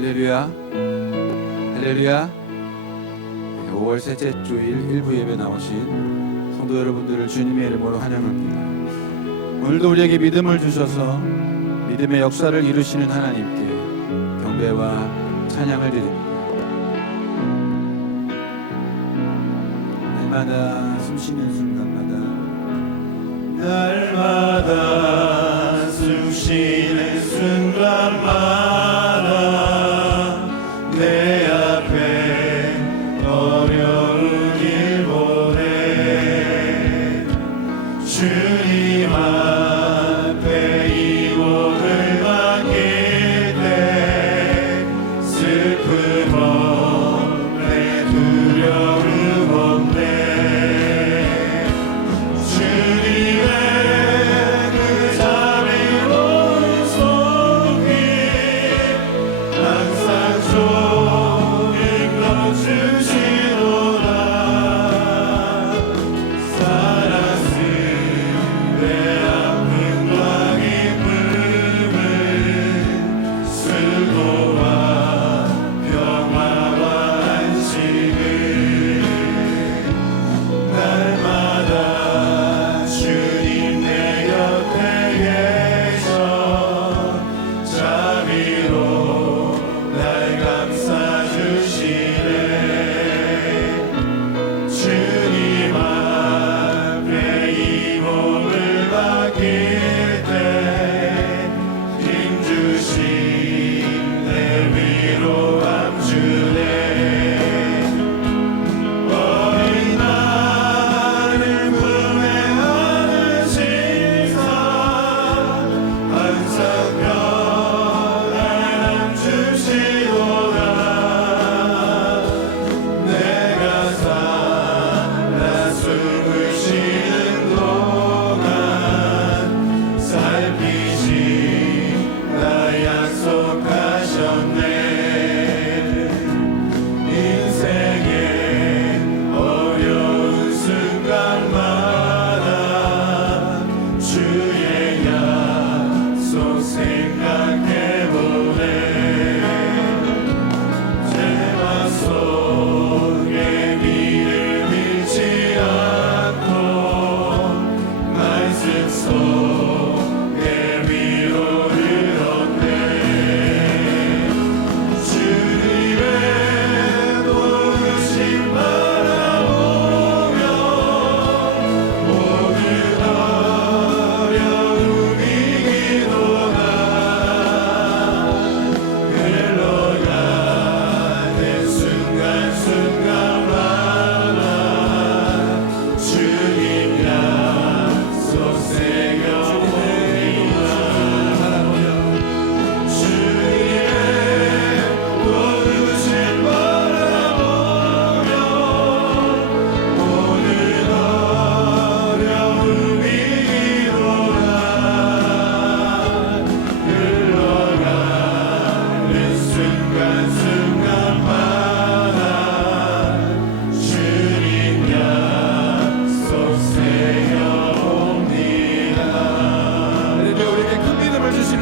할렐루야, 할렐루야. 5월 셋째 주일 일부 예배 나오신 성도 여러분들을 주님의 이름으로 환영합니다. 오늘도 우리에게 믿음을 주셔서 믿음의 역사를 이루시는 하나님께 경배와 찬양을 드립니다. 날마다 숨쉬는 순간마다, 날마다 숨쉬는 순간마다 내 앞에 어려운 길 보내 주님 앞에 이 몸을 맡길 때 슬픔 없네 두려움 없네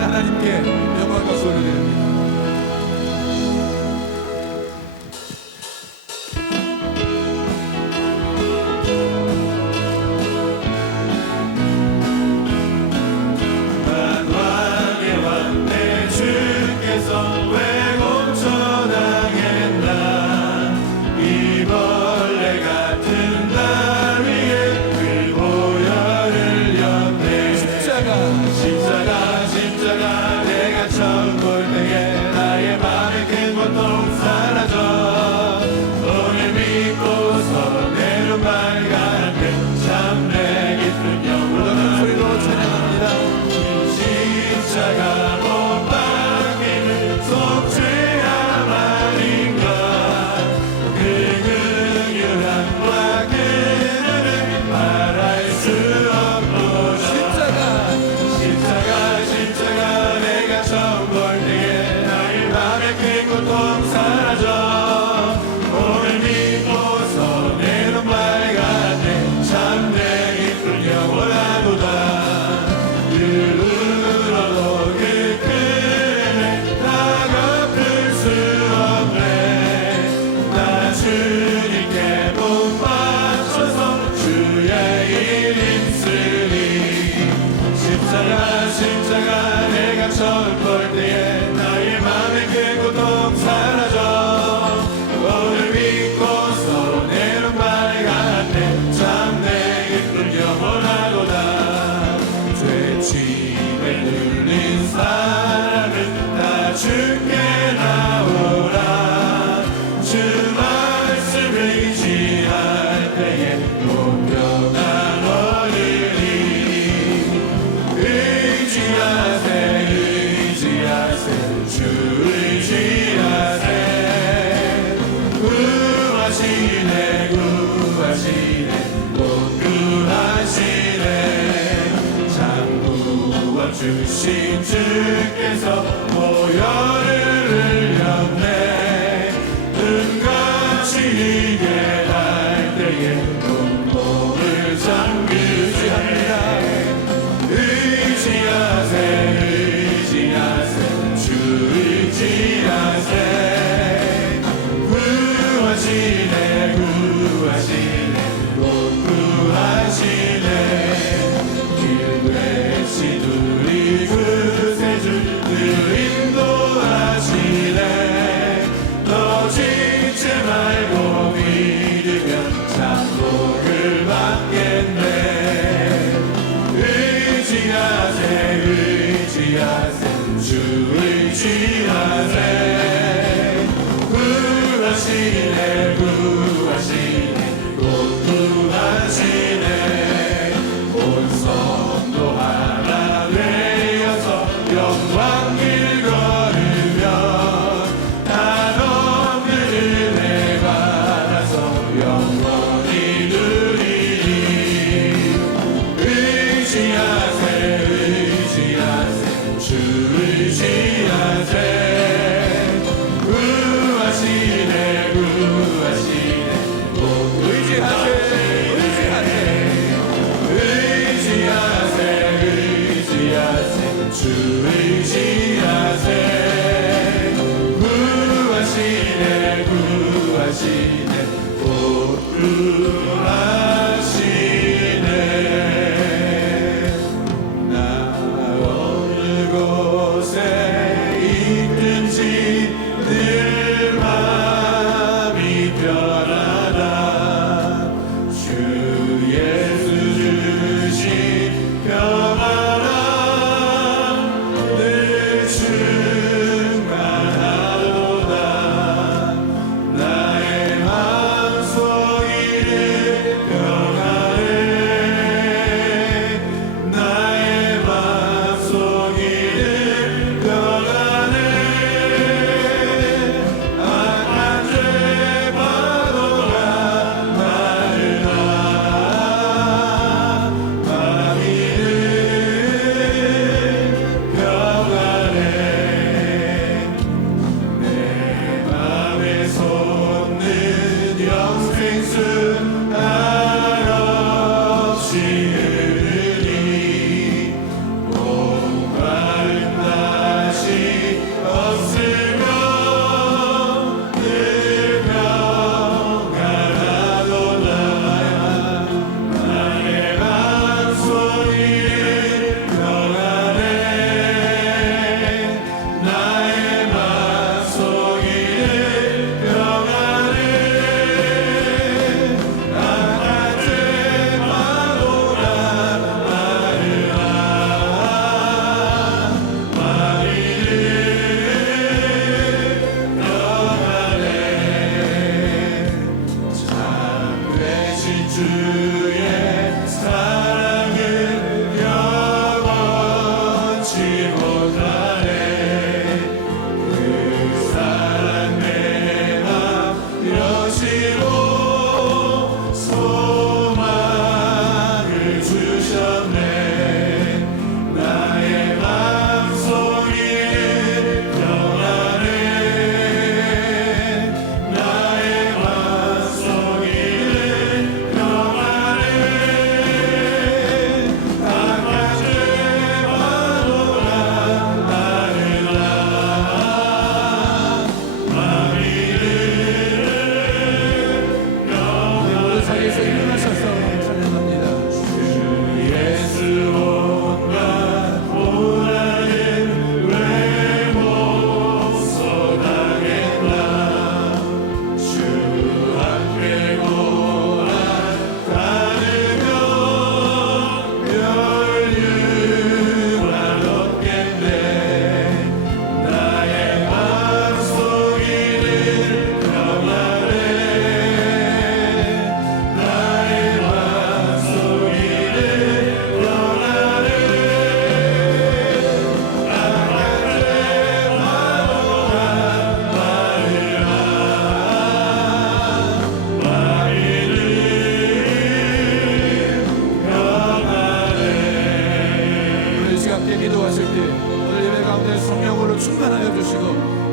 하나님께 영광과 소리 드립니다. 십자가 내가 처음 볼 때에 나의 맘의 큰 고통 사라져 오늘 믿고서 내 눈 밝았네 참내 깊은 영원한 소리로 찬양합니다. 십자가 못 박히는 속죄함 아닌가 그 긍휼함과 그늘을 말할 수 없구나 십자가 내가 처음 볼 때에 나의 맘의 큰 고통 사라져 오늘 믿고서 내 눈 밝았네 참내 깊은 영원하도다 늘 울어도 그 큰 다 갚을 수 주께 나오라 주 말씀 의지할 때에 공평한 얻으리 의지하세 의지하세 주 의지하세 구하시네 구하시네 곧 구하시네 장구원 주신 주께서 모여를 흘렸네 눈같이 이게 날 때에 온몸을 잠그시합니다 의지하세 의지하세 주 의지하세 구하시네 구하시네 곧 구하시네 길 외치 누리 그새 주 늘 인도하시네 너 지체 말고 믿으면 장복을 받겠네 의지하세 의지하세 주 의지하세 구하시네 구하시네 곧 구하시네 온 성도 하나 되어서 영광길 걸으며 한없는 은혜 받아서 영원히 누리리 의지하세 의지하세 주 의지하세 구하시네 구하시네 곧 의지하세 의지하세 의지하세 의지하세 주 의지하세 구하시네 구하시네 곧 구하시네 나 어느 곳에 있든지 늘 마음이 편하다 주 예수 주신 평안함 늘 충만하도다 나의 마음속이 평안해 나의 마음속이 평안해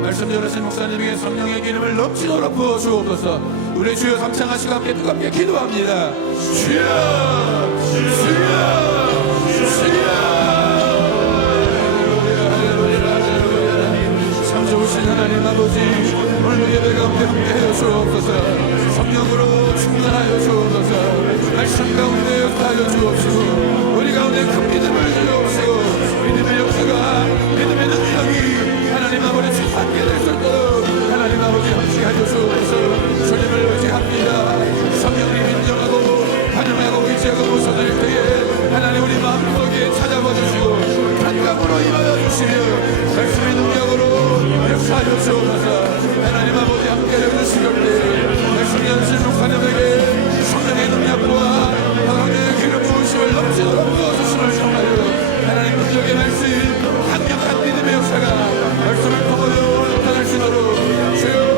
말씀 전하신 목사님에게 성령의 기름을 넘치도록 부어 주옵소서. 우리 주여 삼창하시고 함께 뜨겁게 기도합니다. 주여 참 좋으신 하나님 아버지, 오늘 예배 가운데 함께하여 주옵소서. 성령으로 충만하여 주옵소서. 말씀 가운데 역사하여 주옵시고 우리 가운데 큰 믿음을 주옵시고 믿음의 역사가 믿음의 능력이 하나님 아버지 함께 될 수 있도록 하나님 아버지 함께하여 주옵소서. 주님을 의지합니다. 성령님 인정하고 환영하고 의지하고 모셔드릴 때에 하나님 우리 마음속에 찾아봐 주시고 감감으로 임하여 주시며 말씀의 능력으로 역사하여 주옵소서. 하나님 아버지 함께하여 주시옵되 말씀 연신 목사님에게 성령의 능력과 하나님의 기름 부으심을 넘치도록 부어주심을 청하여 하나님 능력의 말씀 강력한 믿음의 역사가 말씀을 통하여 나타날 수 있도록 주여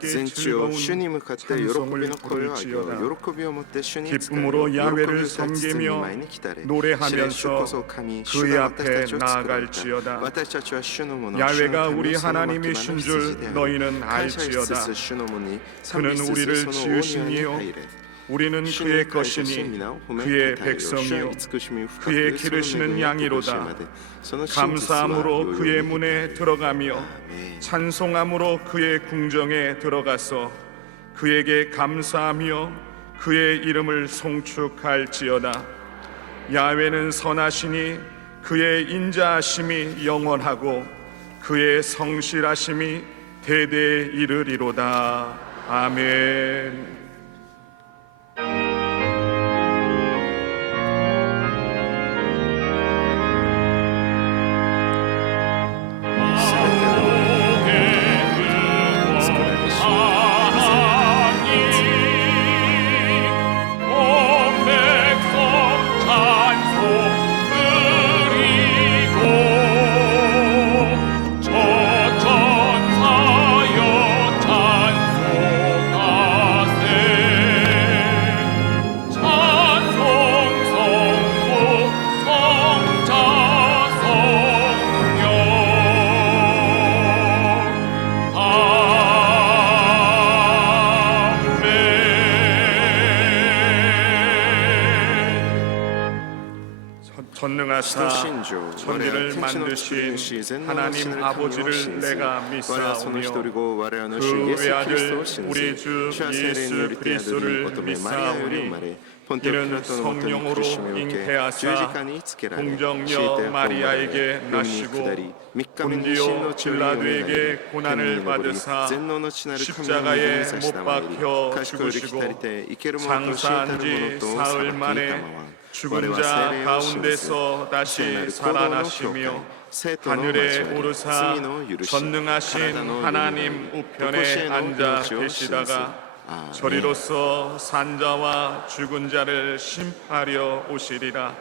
全地を主に向かって喜びの声を上げよう。喜びをもって主に仕えよう。喜び歌いつつに前に来たれ。知れ主こそ神、主が私たちを作られた。私たちは主のもの、主の神をその牧場の羊である。感謝しつつ主のものに賛美しつつその大庭に入れ。 우리는 그의 것이니 그의 백성이요 그의 기르시는 양이로다. 감사함으로 그의 문에 들어가며 찬송함으로 그의 궁정에 들어가서 그에게 감사하며 그의 이름을 송축할지어다. 야훼는 선하시니 그의 인자하심이 영원하고 그의 성실하심이 대대에 이르리로다. 아멘. 전능하사 천지를 만드신 하나님 아버지를 내가 믿사오며 그 외아들 우리 주 예수 그리스도를 믿사오니 이는 성령으로 잉태하사 동정녀 마리아에게 나시고 본디오 빌라도에게 고난을 받으사 십자가에 못 박혀 죽으시고 장사한 지 사흘 만에 죽은 자 가운데서 다시 살아나시며 하늘에 오르사 전능하신 하나님 우편에 앉아 계시다가 저리로서 산자와 죽은 자를 심판하려 오시리라.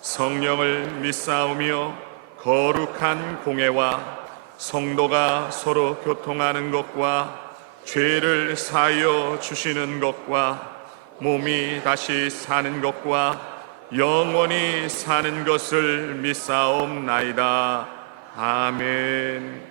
성령을 믿사오며 거룩한 공회와 성도가 서로 교통하는 것과 죄를 사하여 주시는 것과 몸이 다시 사는 것과 영원히 사는 것을 믿사옵나이다. 아멘.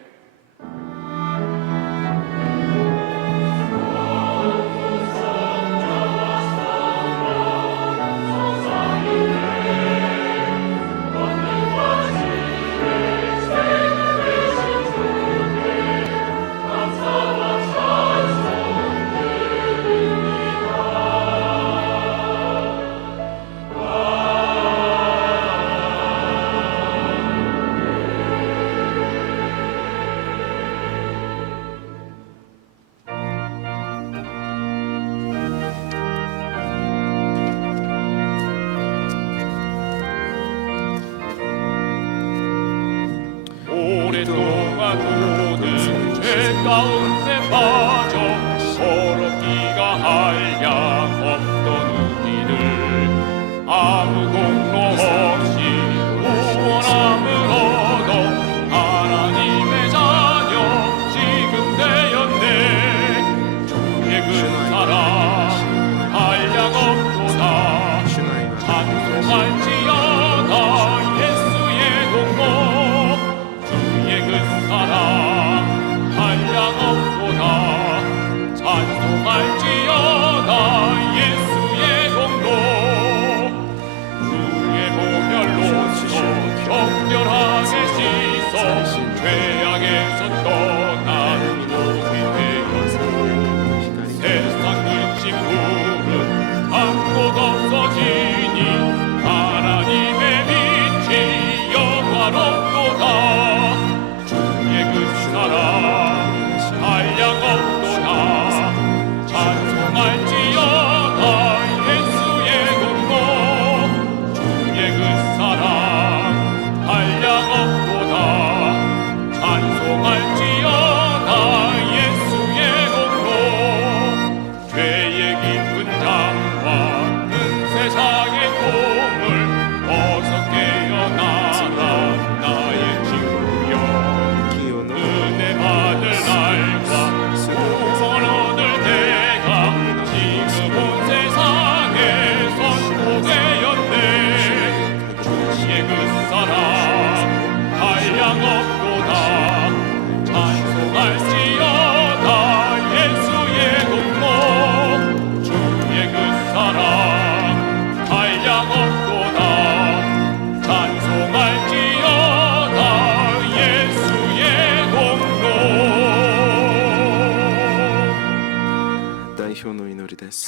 오랫동안 모든 죄 가운데 빠져 더럽기가 한량 없던 우리를 아무 공로 없이 구원함을 얻어 하나님의 자녀 지금 되었네. 주의 그 사랑 한량 없도다. 찬송할지어다 예수의 공로 사랑 한량 없도다. 찬송할지어다 예수의 공로. 주의 보혈로서 정결하게 씻어 죄악에서 떠난 모습이 되어 세상 근심 푸른 아무것 없어지니 하나님의 빛이 영화롭도다. 한량 없도다. 찬송할지어다 예수의 공로. 주의 그 사랑 한량 없도다. 찬송할지어다 예수의 공로. 죄의 깊은 잠과 큰 세상의 꿈을 벗어 깨어나라 나의 친구여. 은혜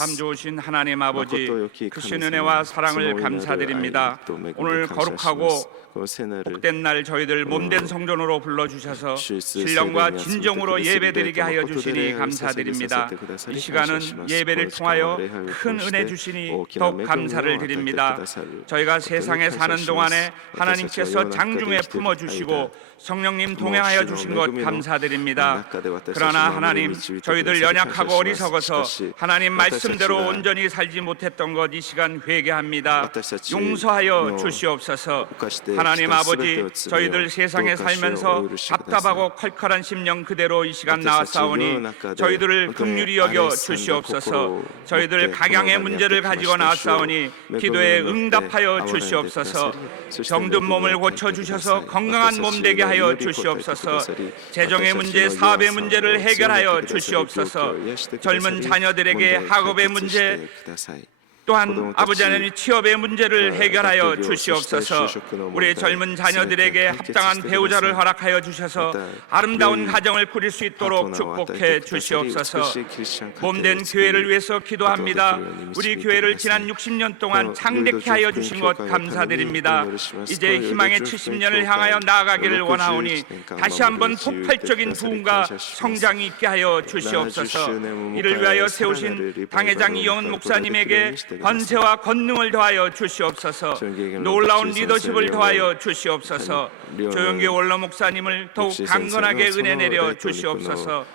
참 좋으신 하나님 아버지, 誠よき 크신 神様 은혜와 その 사랑을 大いなる 감사드립니다. 愛と恵み 오늘 感謝します 거룩하고 この聖なる 복된 날 저희들 몸된 성전으로 불러주셔서 주 신령과 예수 진정으로 그리스도의 예배드리게 하여 그리스도의 주시니 그리스도의 감사드립니다. 그리스도의 이 시간은 그리스도의 예배를 그리스도의 통하여 그리스도의 큰 은혜 그리스도의 주시니 그리스도의 더욱 그리스도의 감사를 그리스도의 드립니다. 그리스도의 저희가 그리스도의 세상에 사는 그리스도의 동안에 그리스도의 하나님께서 그리스도의 장중에 그리스도의 품어주시고 성령님 뭐 동행하여 주신 것 감사드립니다. 그러나 하나님, 저희들 연약하고 어리석어서 하나님 말씀대로 온전히 살지 못했던 것 이 시간 회개합니다. 용서하여 주시옵소서. 하나님 아버지, 저희들 세상에 살면서 답답하고 컬컬한 심령 그대로 이 시간 나왔사오니 저희들을 긍휼히 여겨 주시옵소서. 저희들 각양의 문제를 가지고 나왔사오니 기도에 응답하여 주시옵소서. 병든 몸을 고쳐 주셔서 건강한 몸 되게 하여 주시옵소서. 재정의 문제, 사업의 문제를 해결하여 주시옵소서. 젊은 자녀들에게 학업의 문제, 또한 아버지 하나님 취업의 문제를 해결하여 주시옵소서. 우리 젊은 자녀들에게 합당한 배우자를 허락하여 주셔서 아름다운 가정을 꾸릴 수 있도록 축복해 주시옵소서. 몸된 교회를 위해서 기도합니다. 우리 교회를 지난 60년 동안 창대케 하여 주신 것 감사드립니다. 이제 희망의 70년을 향하여 나아가기를 원하오니 다시 한번 폭발적인 부흥과 성장이 있게 하여 주시옵소서. 이를 위하여 세우신 당회장 이영은 목사님에게 권세와 권능을 더하여 주시옵소서. 놀라운 리더십을 더하여 주시옵소서. 조영기 원로 목사님을 더욱 강건하게 은혜 내려 주시옵소서.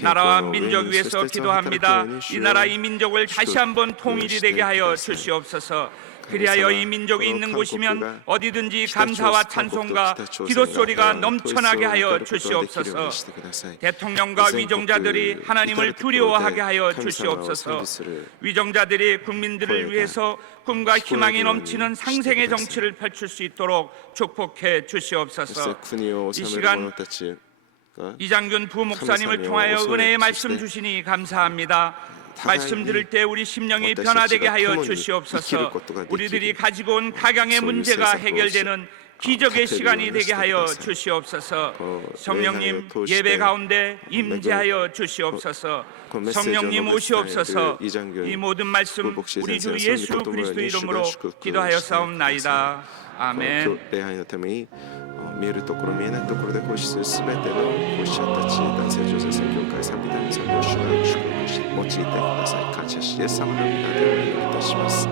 나라와 민족 위해서 기도합니다. 이 나라 이 민족을 다시 한번 통일이 되게 하여 주시옵소서. 그리하여 이 민족이 있는 곳이면 어디든지 감사와 찬송과 기도 소리가 넘쳐나게 하여 주시옵소서. 대통령과 위정자들이 하나님을 두려워하게 하여 주시옵소서. 위정자들이 국민들을 위해서 꿈과 희망이 넘치는 상생의 정치를 펼칠 수 있도록 축복해 주시옵소서. 이 시간 이장균 부목사님을 통하여 은혜의 말씀 주시니 감사합니다. 말씀 들을 때 우리 심령이 변화되게 하여 주시옵소서. 우리들이 가지고 온 각양의 문제가 해결되는 기적의 시간이 되게 하여 주시옵소서. 성령님, 예배 가운데 임재하여 주시옵소서. 성령님 오시옵소서. 이 모든 말씀 우리 주 예수 그리스도 이름으로 기도하여 싸움나이다. 아멘. 見えるところ見えないところでご支持すべてのご支者たち男性女性宣教会賛美団さんご主が祝福し用いてください。感謝しイエス様の皆でお祈りいたします。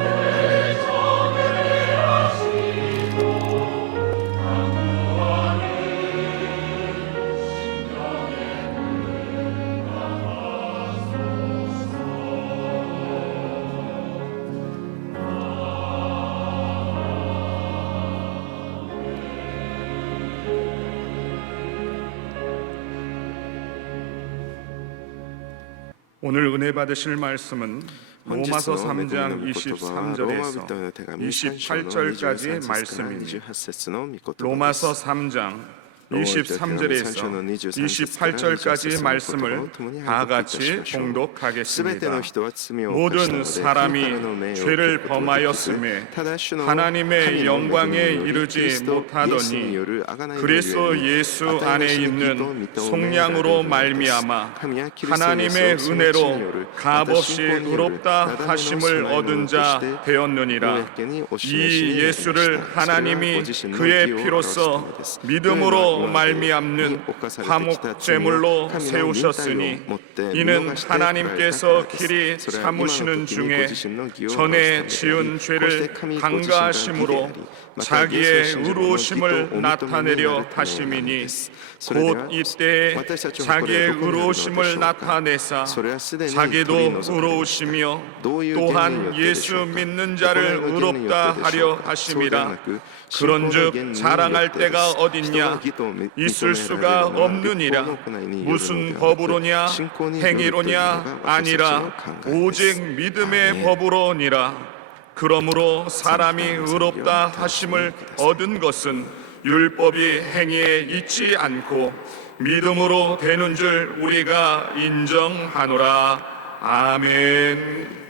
오늘 은혜 받으실 말씀은 로마서 3장 23절에서 28절까지의 말씀입니다. 로마서 3장 23절에서 28절까지의 말씀을 다 같이 봉독하겠습니다. 모든 사람이 죄를 범하였음에 하나님의 영광에 이르지 못하더니 그리스도 예수 안에 있는 속량으로 말미암아 하나님의 은혜로 값없이 의롭다 하심을 얻은 자 되었느니라. 이 예수를 하나님이 그의 피로써 믿음으로 말미암는 화목제물로 세우셨으니 이는 하나님께서 길이 참으시는 중에 전에 지은 죄를 강가하심으로 자기의 의로우심을 나타내려 하심이니 곧 이때에 자기의 의로우심을 나타내사 자기도 의로우시며 또한 예수 믿는 자를 의롭다 하려 하심이라. 그런즉 자랑할 때가 어딨냐? 있을 수가 없느니라. 무슨 법으로냐? 행위로냐? 아니라 오직 믿음의 법으로니라. 그러므로 사람이 의롭다 하심을 얻은 것은 율법이 행위에 있지 않고 믿음으로 되는 줄 우리가 인정하노라. 아멘.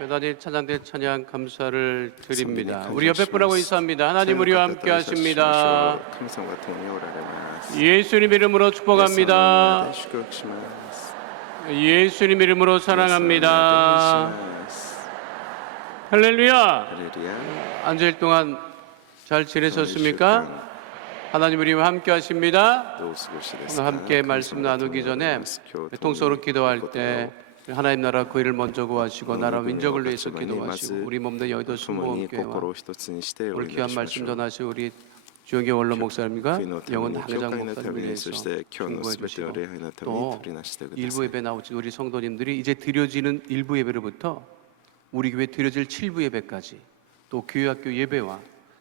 하나님 찬양대 찬양 감사를 드립니다. 우리 옆에 분하고 인사합니다. 하나님 우리와 함께 하십니다. 예수님 이름으로 축복합니다. 예수님 이름으로 사랑합니다. 할렐루야. 안주일 동안 잘 지내셨습니까? 하나님 우리와 함께 하십니다. 오늘 함께 말씀 나누기 전에 통성으로 기도할 때 하나님 나라 그 일을 먼저 구하시고 나라 민족을 위해서 기도하시고 우리 몸된 여의도 순복음교회와 오늘 귀한 말씀 전하시 우리 주영계 원로 목사님과 영원 당회장 목사님을 위해서 중보해 주시고 또 일부 예배 나오신 우리 성도님들이 이제 드려지는 일부 예배로부터 우리 교회 드려질 7부 예배까지 또 교회학교 예배와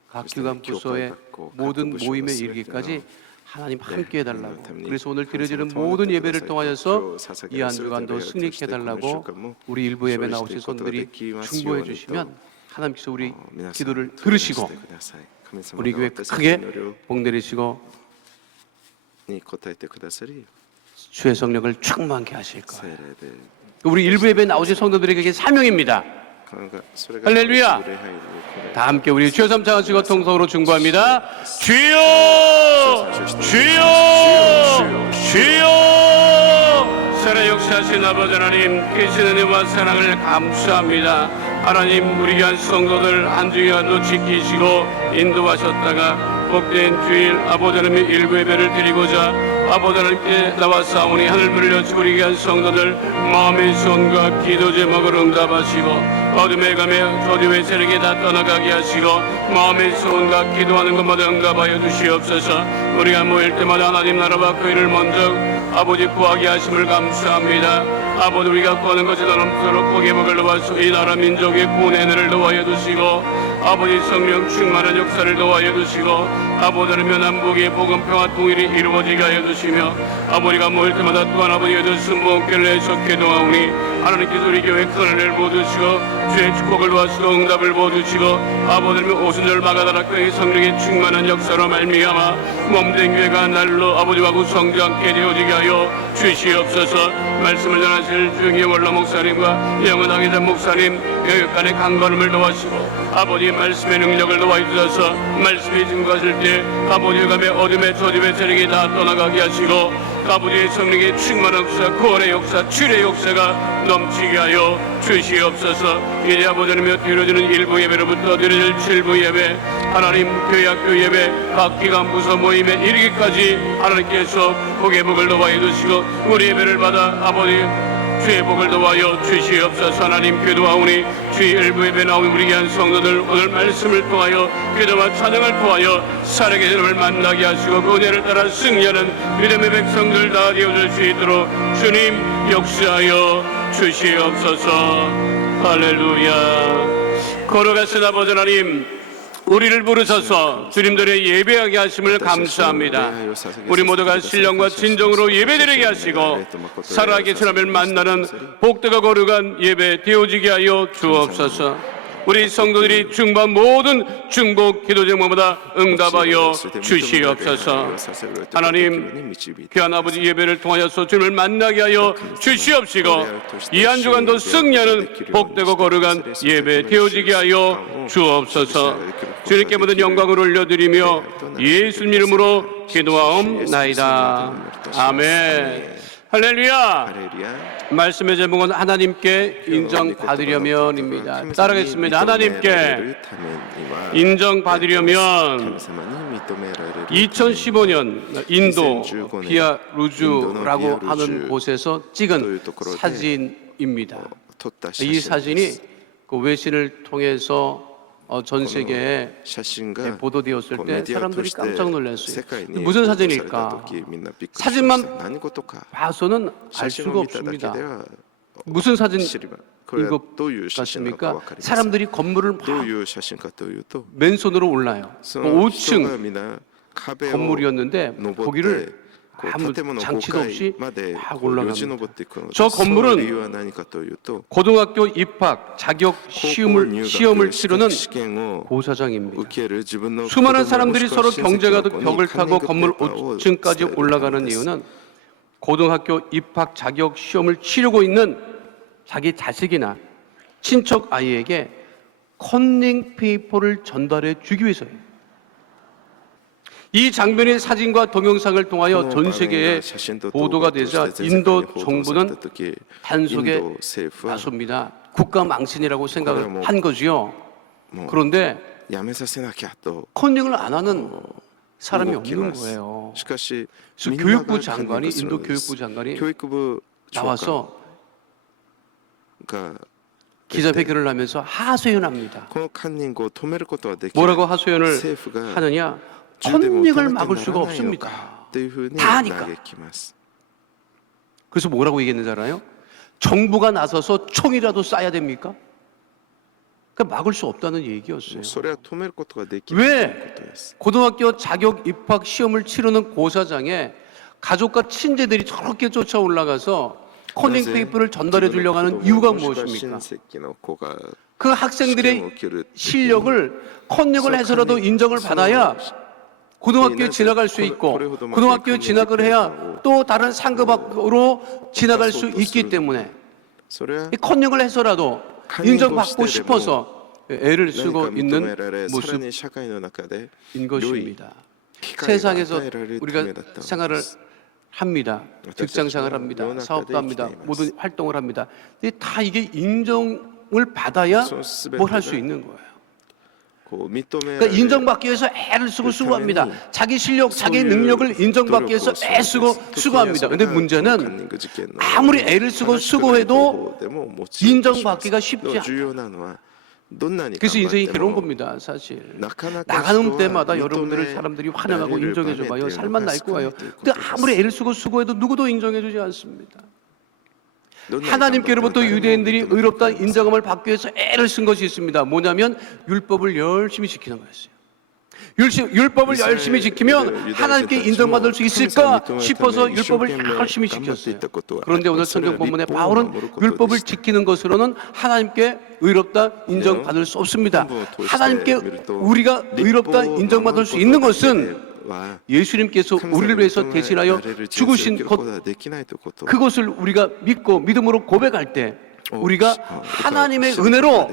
각 기관 부서의 모든 모임에 이르기까지 하나님 함께 해달라고, 그래서 오늘 드려지는 모든 예배를 통하여서 이 한 주간도 승리케 해달라고 우리 일부 예배 나오신 손들이 중보해 주시면 하나님께서 우리 기도를 들으시고 우리 교회 크게 복 내리시고 주의 성령을 충만케 하실 거예요. 우리 일부 예배 나오신 성도들에게 사명입니다. 할렐루야. 다 함께 우리 주여 삼창하시고 통성으로 중보합니다. 주여 주여 주여. 살아 역사하신 아버지 하나님, 계신 은혜와 사랑을 감사합니다. 하나님 우리 귀한 성도들 한 주간도 지키시고 인도하셨다가 복된 주일 아버지 하나님의 일부 예배를 드리고자 아버지 하나님께 나와사오니 하늘문을 여시고 우리 귀한 성도들 마음의 손과 기도 제목을 응답하시고 어둠의 감에 조디의 세력에 다 떠나가게 하시고 마음의 손과 기도하는 것마다 응답하여 주시옵소서. 우리가 모일 때마다 하나님 나라와 그 일을 먼저 아버지 구하게 하심을 감사합니다. 아버지 우리가 구하는 것이 넘도록 복의 복을 놓아서 이 나라 민족의 구원의 은혜를 놓아여 주시고 아버지 성령 충만한 역사를 놓아여 주시고 아버지 하나님 남북의 복음 평화 통일이 이루어지게 하여 주시며 아버지가 모일 때마다 또한 아버지의 순복음교회를 해서 기도하오니 하나님께서 우리 교회 큰 은혜를 부어주시고 주의 축복을 도와주시고 응답을 부어주시고 아버지 하나님 오순절 마가다락교회 성령의 충만한 역사로 말미암아 몸된 교회가 날로 아버지와 구성장케 되어지게 하여 주시옵소서. 말씀을 전하실 주영의 원로 목사님과 영원 당회장 목사님 교육간의 강건함을 도와주시고 아버지 말씀의 능력을 도와주셔서 말씀이 증거하실 때 아버지의 감에 어둠의 저주의 세력이 다 떠나가게 하시고 아버지의 성령의 충만한 역사, 구원의 역사, 치유의 역사가 넘치게 하여 주시옵소서. 이제 아버지 하나님의 드려지는 일부 예배로부터 드려질 7부 예배 하나님 교회학교 예배 각 기관 부서 모임에 이르기까지 하나님께서 복의 복을 도와여 주시고 우리 예배를 받아 아버지 주의 복을 도와여 주시옵소서. 하나님 기도하오니 주의 일부 예배 나오는 우리 귀한 성도들 오늘 말씀을 통하여 기도와 찬양을 통하여 살아계신 주님을 만나게 하시고 그 은혜를 따라 승리하는 믿음의 백성들 다 되어줄 수 있도록 주님 역사하여 주시옵소서. 할렐루야. 걸어가신 아버지 하나님, 우리를 부르셔서 주님들의 예배하게 하심을 감사합니다. 우리 모두가 신령과 진정으로 예배드리게 하시고 살아계신 하나님을 만나는 복되고 거룩한 예배 되어지게 하여 주옵소서. 우리 성도들이 중보한 모든 중보 기도 제목마다 응답하여 주시옵소서. 하나님 귀한 아버지 예배를 통하여서 주님을 만나게 하여 주시옵시고 이 한 주간도 승리하는 복되고 거룩한 예배 되어지게 하여 주옵소서. 주님께 모든 영광을 올려드리며 예수님 이름으로 기도하옵나이다. 아멘. 할렐루야. 말씀의 제목은 하나님께 인정받으려면입니다. 따라하겠습니다. 하나님께 인정받으려면 2015년 인도 비아루주라고 하는 곳에서 찍은 사진입니다. 이 사진이 그 외신을 통해서 전 세계에 보도되었을 때 사람들이 깜짝 놀랐어요. 무슨 사진일까? 사진만 봐서는 알 수가 없습니다. 무슨 사진인 것 같습니까? 사람들이 건물을 막 맨손으로 올라요. 5층 건물이었는데 거기를 아무 장치도 없이 막 올라갑니다. 저 건물은 고등학교 입학 자격 시험을 치르는 고사장입니다. 수많은 사람들이 서로 경쟁하듯 벽을 타고 건물 5층까지 올라가는 이유는 고등학교 입학 자격 시험을 치르고 있는 자기 자식이나 친척 아이에게 컨닝 페이퍼를 전달해 주기 위해서예요. 이 장면의 사진과 동영상을 통하여 전 세계에 보도가 되자 인도 정부는 단속에 나섭니다. 국가 망신이라고 생각을 한 거지요. 그런데 컨닝을 안 하는 사람이 없는 거예요. 그래서 교육부 장관이, 인도 교육부 장관이 나와서 기자회견을 하면서 하소연합니다. 뭐라고 하소연을 하느냐? 컨닝을 막을 수가 없습니다. 다 하니까. 그래서 뭐라고 얘기했는지 알아요? 정부가 나서서 총이라도 쏴야 됩니까? 그러니까 막을 수 없다는 얘기였어요. 왜 고등학교 자격 입학 시험을 치르는 고사장에 가족과 친제들이 저렇게 쫓아 올라가서 컨닝 페이퍼를 전달해 주려고 하는 이유가 무엇입니까? 그 학생들의 실력을 컨닝을 해서라도 인정을 받아야 고등학교에 진학할 수 있고, 고등학교에 진학을 해야 또 다른 상급학으로 진학할 수 있기 때문에 이 컨닝을 해서라도 인정받고 싶어서 애를 쓰고 있는 모습인 것입니다. 세상에서 우리가 생활을 합니다. 직장 생활을 합니다. 사업도 합니다. 모든 활동을 합니다. 근데 다 이게 인정을 받아야 뭘 할 수 있는 거예요. 그러니까 인정받기 위해서 애를 쓰고 수고합니다. 자기 실력, 자기 능력을 인정받기 위해서 애쓰고 수고합니다. 근데 문제는 아무리 애를 쓰고 수고해도 인정받기가 쉽지 않아요. 그래서 인생이 그런 겁니다, 사실. 나가는 때마다 여러분들을 사람들이 환영하고 인정해줘봐요. 살만 날 거예요. 근데 아무리 애를 쓰고 수고해도 누구도 인정해주지 않습니다. 하나님께로부터 유대인들이 의롭다 인정함을 받기 위해서 애를 쓴 것이 있습니다. 뭐냐면 율법을 열심히 지키는 거였어요. 율법을 열심히 지키면 하나님께 인정받을 수 있을까 싶어서 율법을 열심히 지켰어요. 그런데 오늘 성경 본문에 바울은 율법을 지키는 것으로는 하나님께 의롭다 인정받을 수 없습니다. 하나님께 우리가 의롭다 인정받을 수 있는 것은 예수님께서 우리를 위해서 대신하여 죽으신 것, 그것을 우리가 믿고 믿음으로 고백할 때 우리가 하나님의 은혜로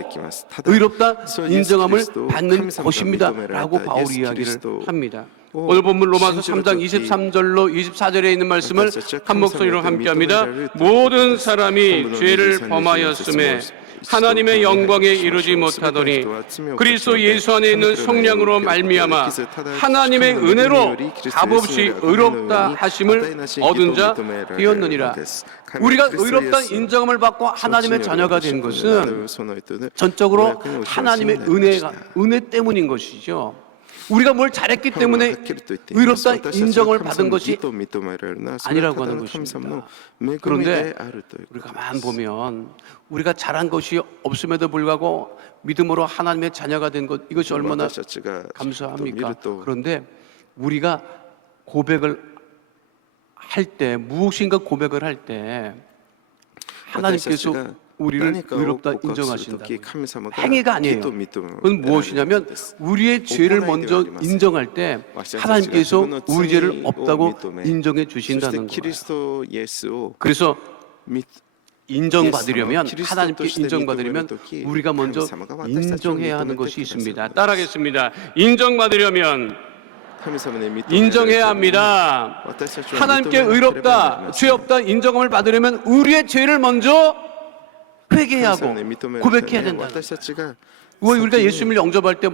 의롭다 인정함을 받는 것입니다 라고 바울이 이야기를 합니다. 오늘 본문 로마서 3장 23절로 24절에 있는 말씀을 한 목소리로 함께합니다. 모든 사람이 죄를 범하였음에 하나님의 영광에 이르지 못하더니 그리스도 예수 안에 있는 성령으로 말미암아 하나님의 은혜로 값없이 의롭다 하심을 얻은 자 되었느니라. 우리가 의롭다 인정함을 받고 하나님의 자녀가 된 것은 전적으로 하나님의 은혜 때문인 것이죠. 우리가 뭘 잘했기 때문에 의롭다 인정을 받은 것이 아니라고 하는 것입니다. 그런데 우리가 가만 보면 우리가 잘한 것이 없음에도 불구하고 믿음으로 하나님의 자녀가 된 것, 이것이 얼마나 감사합니까? 그런데 우리가 고백을 할 때, 무엇인가 고백을 할 때 하나님께서 우리를 의롭다 인정하신다. 행위가 아니에요. 그건 무엇이냐면 우리의 죄를 먼저 인정할 때 하나님께서 우리 죄를 없다고 인정해 주신다는 거예요. 그래서 인정받으려면, 하나님께 인정받으려면 우리가 먼저 인정해야 하는 것이 있습니다. 따라하겠습니다. 인정받으려면 인정해야 합니다. 하나님께 의롭다, 죄 없다 인정함을 받으려면 우리의 죄를 먼저 회개해야 하고 고백해야 된다. 우리가 예수님을 영접할 때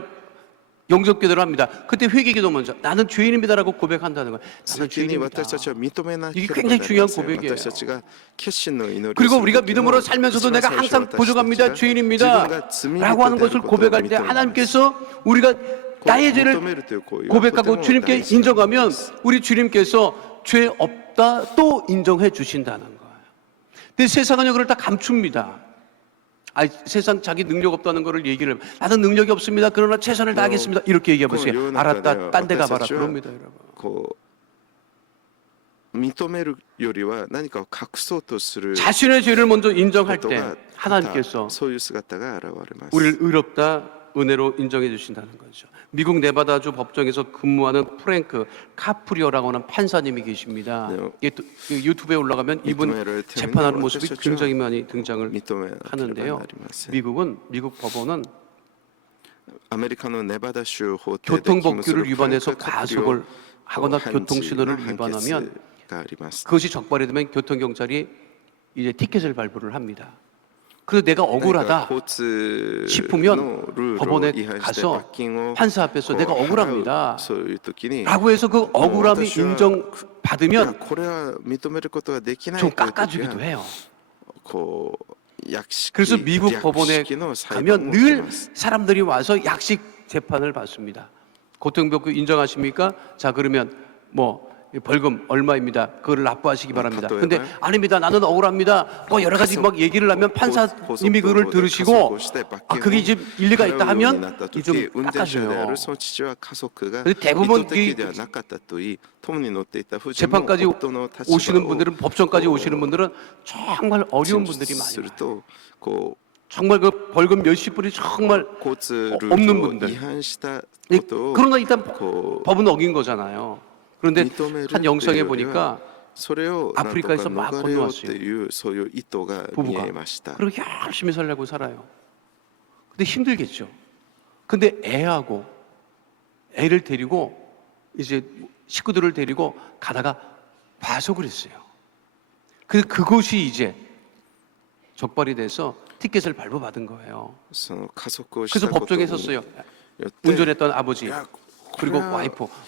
영접기도를 합니다. 그때 회개기도 먼저 나는 죄인입니다라고 고백한다는 거예요. 나는 죄인입니다. 이게 굉장히 중요한 고백이에요. 그리고 우리가 믿음으로 살면서도 내가 항상 부족합니다, 죄인입니다 라고 하는 것을 고백할 때 하나님께서 우리가 나의 죄를 고백하고 주님께 인정하면 우리 주님께서 죄 없다 또 인정해 주신다는 거예요. 근데 세상은 그걸 다 감춥니다. 세상 자기 능력 없다는 거를 얘기를, 나는 능력이 없습니다, 그러나 최선을 다하겠습니다, 이렇게 얘기해보세요. 알았다, 딴 데 가봐라, 그럽니다, 여러분. 자신의 죄를 먼저 인정할 때 하나님께서 우리를 의롭다 은혜로 인정해 주신다는 거죠. 미국 네바다주 법정에서 근무하는 프랭크 카프리오라고 하는 판사님이 계십니다. 네. 유튜브에 올라가면 이분 재판하는 모습이 굉장히 많이 등장을 하는데요. 미국 법원은 교통법규를 위반해서 과속을 하거나 교통신호를 위반하면 그것이 적발이 되면 교통경찰이 이제 티켓을 발부를 합니다. 그래서 내가 억울하다 싶으면 법원에 가서 판사 앞에서 내가 억울합니다 라고 해서 그 억울함이 인정받으면 좀 깎아주기도 해요. 그래서 미국 법원에 가면 늘 사람들이 와서 약식 재판을 받습니다. 교통법규 인정하십니까? 자, 그러면 뭐 벌금 얼마입니다. 그거를 납부하시기 바랍니다. 근데 아닙니다. 나는 억울합니다. 뭐 여러 가지 막 얘기를 하면 판사님이 그걸 들으시고 그게 이제 일리가 있다 하면 좀 깎아줘요. 근데 대부분 재판까지 오시는 분들은 법정까지 오시는 분들은 정말 어려운 분들이 많아요. 정말 그 벌금 몇십 불이 정말 없는 분들. 그러나 일단 법은 어긴 거잖아요. 그런데 한 영상에 보니까 아프리카에서 막 건너왔어요. 부부가. 그리고 열심히 살려고 살아요. 근데 힘들겠죠. 근데 애를 데리고 이제 식구들을 데리고 가다가 과속을 했어요. 그래서 그것이 이제 적발이 돼서 티켓을 발부받은 거예요. 그래서 법정에 섰어요. 운전했던 아버지 그리고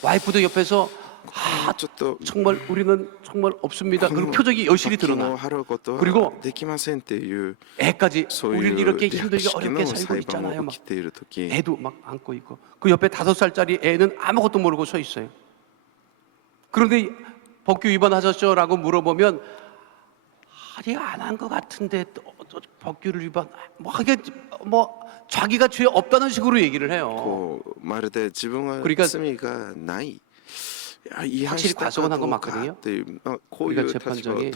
와이프도 옆에서 정말 우리는 정말 없습니다. 그리고 표정이 여실히 드러나. 그리고 애까지 우리는 이렇게 힘들게 어렵게 살고 있잖아요. 막 애도 막 안고 있고 그 옆에 5살짜리 애는 아무것도 모르고 서 있어요. 그런데 법규 위반하셨죠?라고 물어보면 아니 안 한 것 같은데 또 법규를 위반 뭐 자기가 죄 없다는 식으로 얘기를 해요. 그러니까 확실히 과속은 한 건 맞거든요. 그러니까 재판장이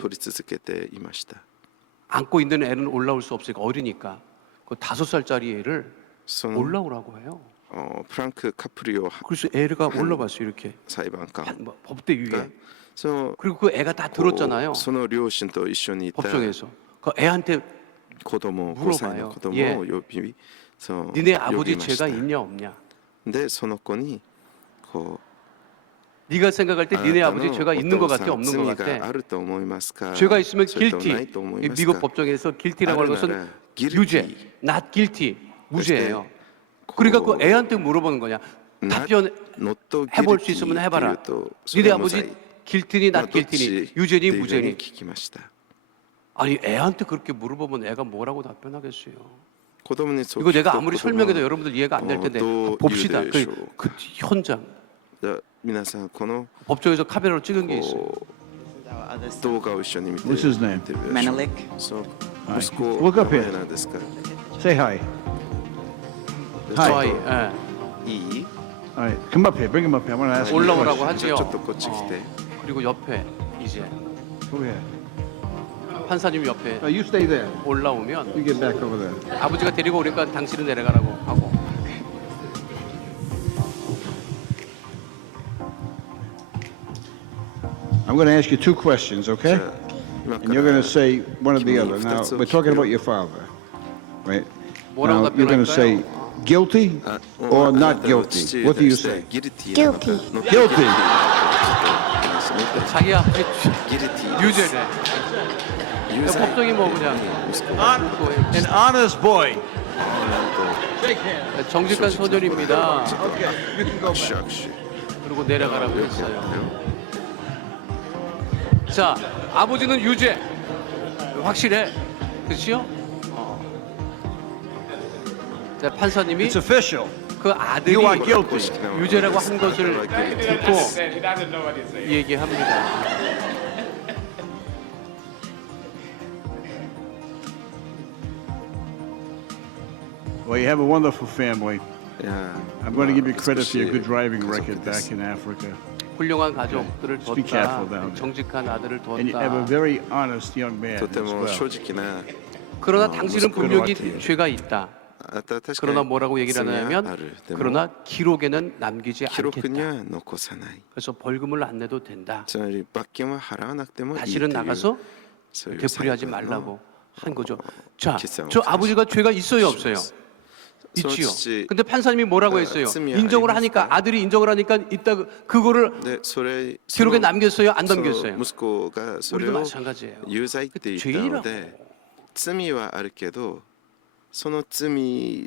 안고 있는 애는 올라올 수 없으니까 어리니까 그 5살짜리 애를 올라오라고 해요. 프랑크 카프리오 그래서 애가 올라봤어요 이렇게 법대 위에. 그리고 그 애가 다 들었잖아요. 법정에서 그 애한테 물어봐요. 니네 아버지 죄가 있냐 없냐? 네가 생각할 때 니네 아버지 죄가 있는 것 같아 없는 것 같아? 죄가 있으면 guilty. 미국 법정에서 guilty라고 하는 것은 유죄, not guilty, 무죄예요. 그러니까 그 애한테 물어보는 거냐? 답변 해볼 수 있으면 해봐라. 니네 아버지 guilty니 not guilty니 유죄니 무죄니? 아니 애한테 그렇게 물어보면 애가 뭐라고 답변하겠어요? 이거 내가 아무리 설명해도 여러분들 이해가 안 될 텐데 봅시다. 그 현장. 법정에서 카메라로 찍은 게 있어요. What's his name? Menelik. Look up here. Say hi. 저아이. All right, come up here. Bring him up here. I want to ask you a 올라오라고 question. 하지요. 그리고 옆에 이제 Over here. 판사님 옆에 No, you stay there. 올라오면 You get back over there. 아버지가 데리고 오니까 당신은 내려가라고 하고. I'm going to ask you two questions, okay? And you're going to say one or the other. Now, we're talking about your father, right? 뭐라고 Now, you're going to say 답변할까요? guilty or not guilty. What do you say? Guilty. Guilty. 자기 아버지 유죄래. 법정이 뭐 그냥 An honest boy. 정직한 소년입니다. Okay, you can go back. 그리고 내려가라고 했어요. 자, 아버지는 유죄. 확실해. 그렇지요? 자, 판사님이 It's official. 그 아들이 You are guilty. 유죄라고 한 것을 듣고 얘기합니다. Well, you have a wonderful family. I'm going to give you credit for your good driving record back in Africa. 훌륭한 가족들을 Be careful 뒀다. down there. 정직한 아들을 And you have a 뒀다. very honest young man as well. 그러나 당신은 분명히 죄가 있다. 그러나 뭐라고 얘기를 하냐면 그러나 기록에는 남기지 記録に 않겠다. は残さない 그래서 벌금을 안 내도 된다. つまり罰金は払わなくてもいいという 다시는 나가서 そういう 되풀이하지 裁判の 말라고 한 거죠. 자, 기싸움 저 아버지가 죄가 있어요, 없어요? 있지요. 근데 판사님이 뭐라고 했어요? 인정을 하니까 아들이 인정을 하니까 이따 그거를 でそれ 기록에 남겼어요, 안 その 남겼어요? 息子がそれ 우리도 を 마찬가지예요. 有罪って言ったので罪はあるけどその罪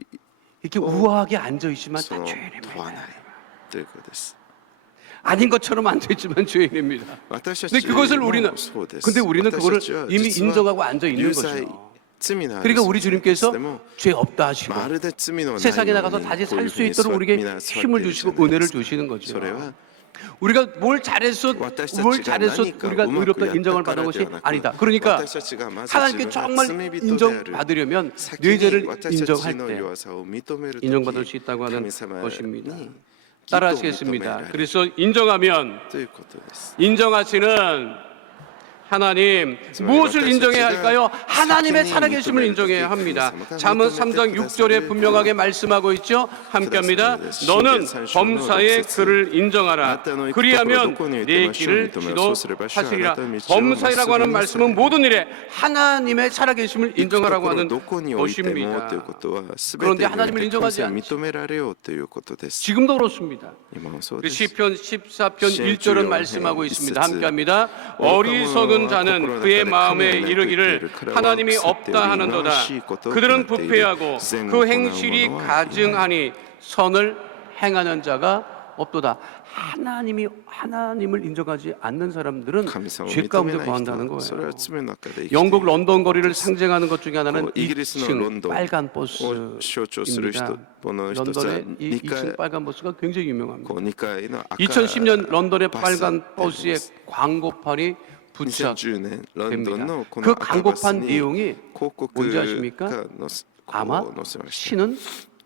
이렇게 우아하게 앉아 있지만 そ 다 の 죄인입니다. 問わないということです 아닌 것처럼 앉아 있지만 죄인입니다. 私たち 근데 그것을 も 우리는 そうです 근데 우리는 私 그거를 たちは 이미 実は 인정하고 앉아 있는 有罪 거죠. 罪のある 그러니까 우리 存在 주님께서 でも 죄 없다 하시고 まるで罪のない 세상에 よう 나가서 に 다시 こういう 살 ふ 수 うに 있도록 우리에게 皆座ってい 힘을 るじゃ 주시고 ない 은혜를 ですか 주시는 거죠. それは 우리가 뭘 잘해서 私たちが 뭘 잘해서 何か 우리가 うまく 의롭다 やった 인정을 か 받은 ら 것이 ではなく 아니다. 그러니까 私たちがまず 하나님께 自分 정말 が罪人である 인정받으려면 先 내 に 죄를 私たち 인정할 の 때 弱さを認めるとき 인정받을 수 있다고 하는 神様 것입니다. に 따라하시겠습니다. 그래서 인정하면 ということです 인정하시는 하나님 무엇을 인정해야 할까요? 하나님의 살아계심을 인정해야 합니다. 잠언 3장 6절에 분명하게 말씀하고 있죠. 함께합니다. 너는 범사의 그를 인정하라. 그리하면 내 길을 지도하시리라. 범사이라고 하는 말씀은 모든 일에 하나님의 살아계심을 인정하라고 하는 どこにおいても 것입니다. ということは全 그런데 てにおい 하나님을 て 인정하지 神様 않죠. 認められようということです 지금도 그렇습니다. 今もそう 우리 です 시편 14편 1절은 말씀하고 있습니다. 함께합니다. 어리석은 자는 그의 마음에 이르기를 하나님이 없다 하는도다. 그들은 부패하고 그 행실이 가증하니 선을 행하는 자가 없도다. 하나님을 인정하지 않는 사람들은 神様を 죄 認め 가운데 ない 거한다는 人はそれ 거예요. は罪の中で生きてい 영국 る 런던 거리를 상징하는 것 중에 하나는 イギリスのロン 2층 ドン 빨간 を象徴する 버스입니다. 人の一つは 런던의 이 2階 2층 빨간 버스가 굉장히 유명합니다. こう2階の赤 2010년 런던의 バス 빨간 버스에 광고판이 2010年ロンドン 부착됩니다. のこ 그 の赤バス 광고판 に 내용이 広告 뭔지 が 아십니까? 載せ 아마 こう載せました 신은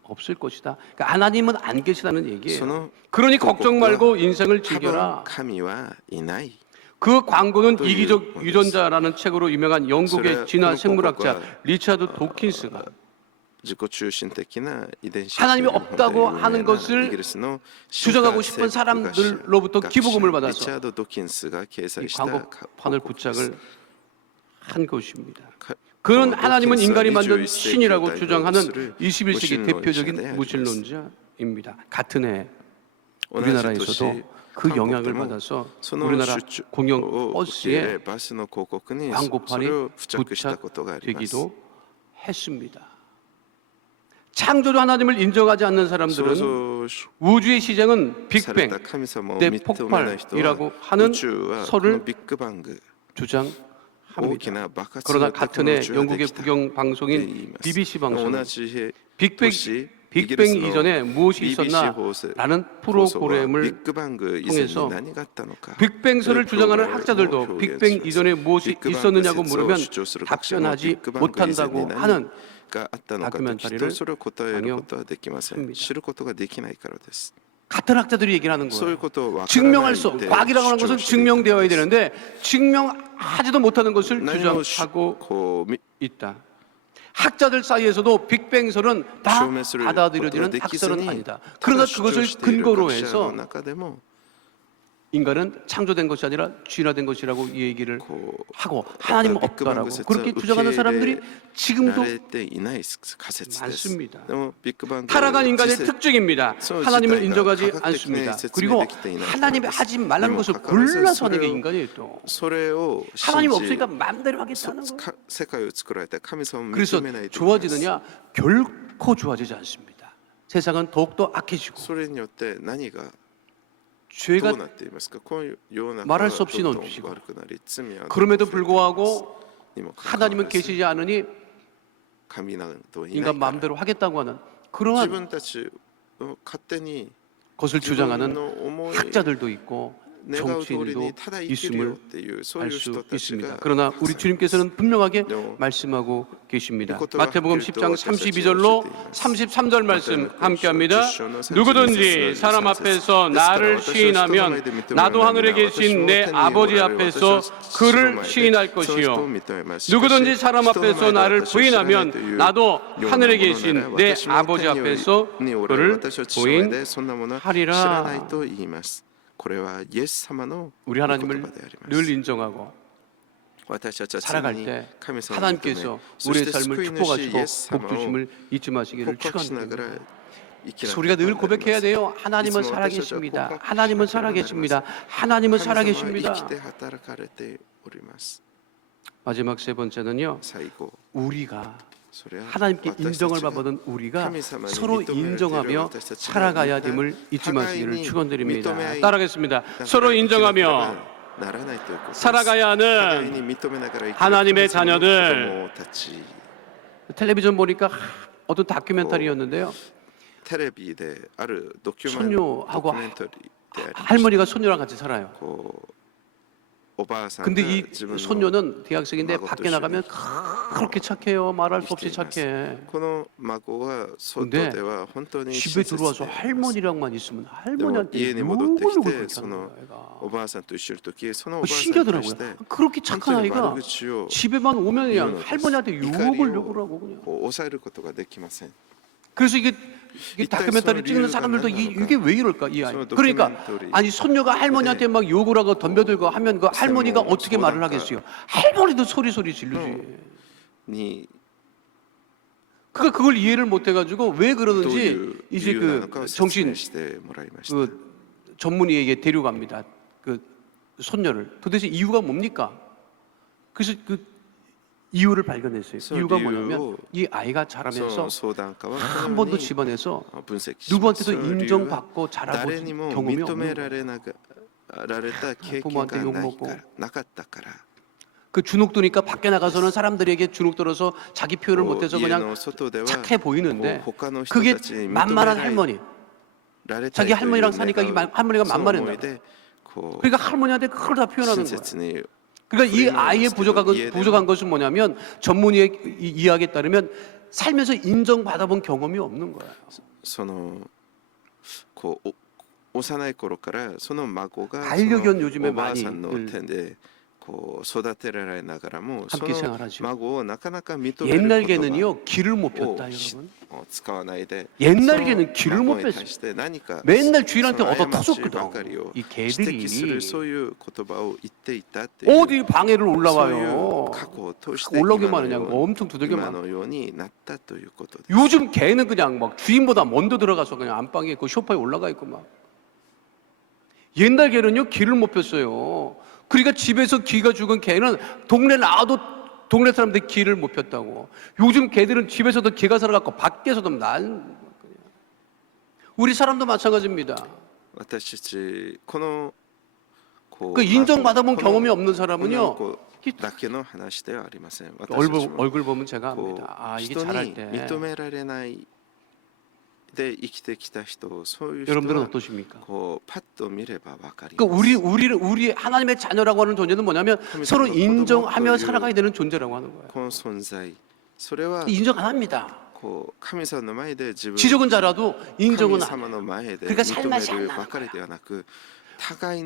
없을 것이다. 그러니까 하나님은 안 계시다는 얘기예요. その 그러니 걱정 말고 인생을 多分 즐겨라. 神はいない 그 광고는 또 이기적 이거 유전자라는 책으로 유명한 영국의 그래, 진화 그 생물학자 광고가 리차드 도킨스가 自己中心的な遺伝子 하나님이 という本で 없다고 有名な 하는 것을 イギリスの 주장하고 싶은 사람들로부터 기부금을 받아서 リチャード・ドキンスが掲 이 載した 광고판을 広告です 부착을 한 것입니다. か 그는 그 하나님은 도킨스와 인간이 만든 21세기를 신이라고 주장하는代表する 21세기 무신론자네, 대표적인 알겠습니다. 무신론자입니다. 같은 해 同じ 우리나라에서도 年 그 韓国 영향을 でも 받아서 その 우리나라 出張 공영 を受け 버스에 バスの広告にそ 광고판이 れを付着したことがあります 부착되기도 했습니다. 창조주 하나님을 인정하지 않는 創 사람들은 造 우주의 시작은 された 빅뱅 神様を 대 認めない人は 폭발이라고 하는 宇宙はこ 설을 のビッグバング 주장합니다. 大きな爆発 그러나 が 같은 해 宇宙がで 영국의 きた 국영 と言い 방송인 ます BBC 방송은 同じ日 빅뱅 年 빅뱅 이전에 무엇이 BBC 있었나라는 放送はビ 프로그램을 ッグバング以前に 통해서 何があったのか 빅뱅설을 주장하는 그걸 학자들도 뭐 빅뱅 표현했습니다. 이전에 무엇이 빅뱅 있었느냐고説を 물으면 主張する学者も 답변하지 빅뱅 못한다고 以前に 하는 があったのかと聞き 다큐멘터리를 それを答えることはできません 방영합니다. 知ることができないからです 같은 학자들이 얘기를 하는 そういう 거예요. ことを分からない 증명할 수で 과학이라고 하는 것은 主張していく 증명되어야 되는데 증명하지도 못하는 것을 何を 주장하고 こう 있다. 학자들 사이에서도 빅뱅설은 다 証明することが 받아들여지는 できず 학설은 に 아니다. た 그러나 だ主張 그것을 している 근거로 学者の 해서 中でも 인간은 창조된 것이 아니라 진화된 것이라고 이 얘기를 こう 하고 하나님은 없다라고 그렇게 주장하는 사람들이 지금도 慣れていない仮説です 많습니다. でもビッグバング 타락한 인간의 実 특징입니다. 소 하나님을 지타이가 인정하지 과학적인 않습니다.説明 그리고 できていない 하나님이 하지 말라는 것을 골라서 하는 게 인간이에요. 또 それを 하나님 信じ 없으니까 마음대로 하겠다는 거. 世界を作られた神様を 그래서 認めないといけないです 좋아지느냐? 결코 좋아지지 않습니다. 세상은 더욱더 악해지고 それによって何がど 죄가 うなっていますかこの世の中 말할 は 수 없이 どんどん 넘치고 悪くなり罪は 그럼에도 불구하고 にもかかわら 하나님은 ず 계시지 않으니 神などいない 인간 から 마음대로 하겠다고 하는 自 그러한 分たちを勝手に 것을 自分 주장하는 の思い 학자들도 있고 정치인도 있음을 알 수 있습니다. 그러나 우리 주님께서는 분명하게 말씀하고 계십니다. 마태복음 10장 32절로 33절 말씀 함께합니다. 누구든지 사람 앞에서 나를 시인하면 나도 하늘에 계신 내 아버지 앞에서 그를 시인할 것이요 누구든지 사람 앞에서 나를 부인하면 나도 하늘에 계신 내 아버지 앞에서 그를 부인하리라. 우리 하나님을 늘 인정하고 살아갈 때 하나님께서 우리의 삶을 축복하시고 복주심을 잊지 마시기를 축원드립니다. 그래서 우리가 늘 고백해야 돼요. 하나님은 살아계십니다. 하나님은 살아계십니다. 하나님은 살아계십니다. 마지막 세 번째는요. 우리가 하나님께 인정을 받은 우리가 서로 인정하며 살아가야 됨을 잊지 마시기를 축원드립니다. 따라하겠습니다. 서로 인정하며 살아가야 하는 하나님의 자녀들. 텔레비전 보니까 어떤 다큐멘터리였는데요. 손녀하고 할머니가 손녀랑 같이 살아요. 근데 이 손녀는 대학생인데 밖에 나가면 그렇게 착해요. 말할 수 없이 착해. 근데 집에 들어와서 할머니랑만 있으면 할머니한테 욕을 그렇게 하는 거야. 신기하더라고요. 그렇게 착한 아이가 집에만 오면 그냥 할머니한테 욕을 하고 그냥. 그래서 이게 다큐멘터리 찍는 사람들도 이게 왜 이럴까 이 아이. 그러니까 아니 손녀가 할머니한테 막 욕을 하고 덤벼들고 하면 그 할머니가 어떻게 말을 하겠어요. 할머니도 소리 지르지. 그러니까 그걸 이해를 못 해가지고 왜 그러는지 이제 그 정신 그 전문의에게 데려갑니다. 그 손녀를. 도대체 이유가 뭡니까? 그래서 그 이유를 발견했어요. 이유가 뭐냐면 이 아이가 자라면서 한 번도 집안에서 누구한테도 인정받고 자라본 경험이 없는 거예요. 부모한테 욕먹고 그 주눅드니까 밖에 나가서는 사람들에게 주눅들어서 자기 표현을 못해서 그냥 착해 보이는데 그게 만만한 할머니. 자기 할머니랑 사니까 이 할머니가 만만했나 봐요. 그러니까 할머니한테 그걸 다 표현하는 거예요. 그러니까 이 아이의 부족한 것은 뭐냐면 전문의의 이야기에 따르면 살면서 인정받아본 경험이 없는 거예요. 반려견 요즘에 많이 함께 생활하죠. 옛날 개는요 길을 못 폈다 여러분. 옛날 개는 길을 못 폈어요. 맨날 주인한테 얻어 터졌거든. 이 개들이 어디 방해를 올라와요. 올라오기만 하냐 엄청 두들겨만. 요즘 개는 그냥 막 주인보다 먼저 들어가서 그냥 안방에 그 소파에 올라가 있고 막. 옛날 개는요 길을 못 폈어요. 그러니까 집에서 기가 죽은 개는 동네 나와도 동네 사람들이 기를 못 폈다고. 요즘 개들은 집에서도 기가 살아갖고 밖에서도 난. 우리 사람도 마찬가지입니다. 그 인정받아본 경험이 없는 사람은요. 얼굴 보면 제가 압니다. 아 이게 잘할 때. 여러분들은 어떠십니까? 그러니까 우리 하나님의 자녀라고 하는 존재는 뭐냐면 서로 인정하며 살아가야 되는 존재라고 하는 거예요. 인정 안 합니다. 지적은 잘해도 인정은 안 해요. 그러니까 살맛이 안 나는 거예요.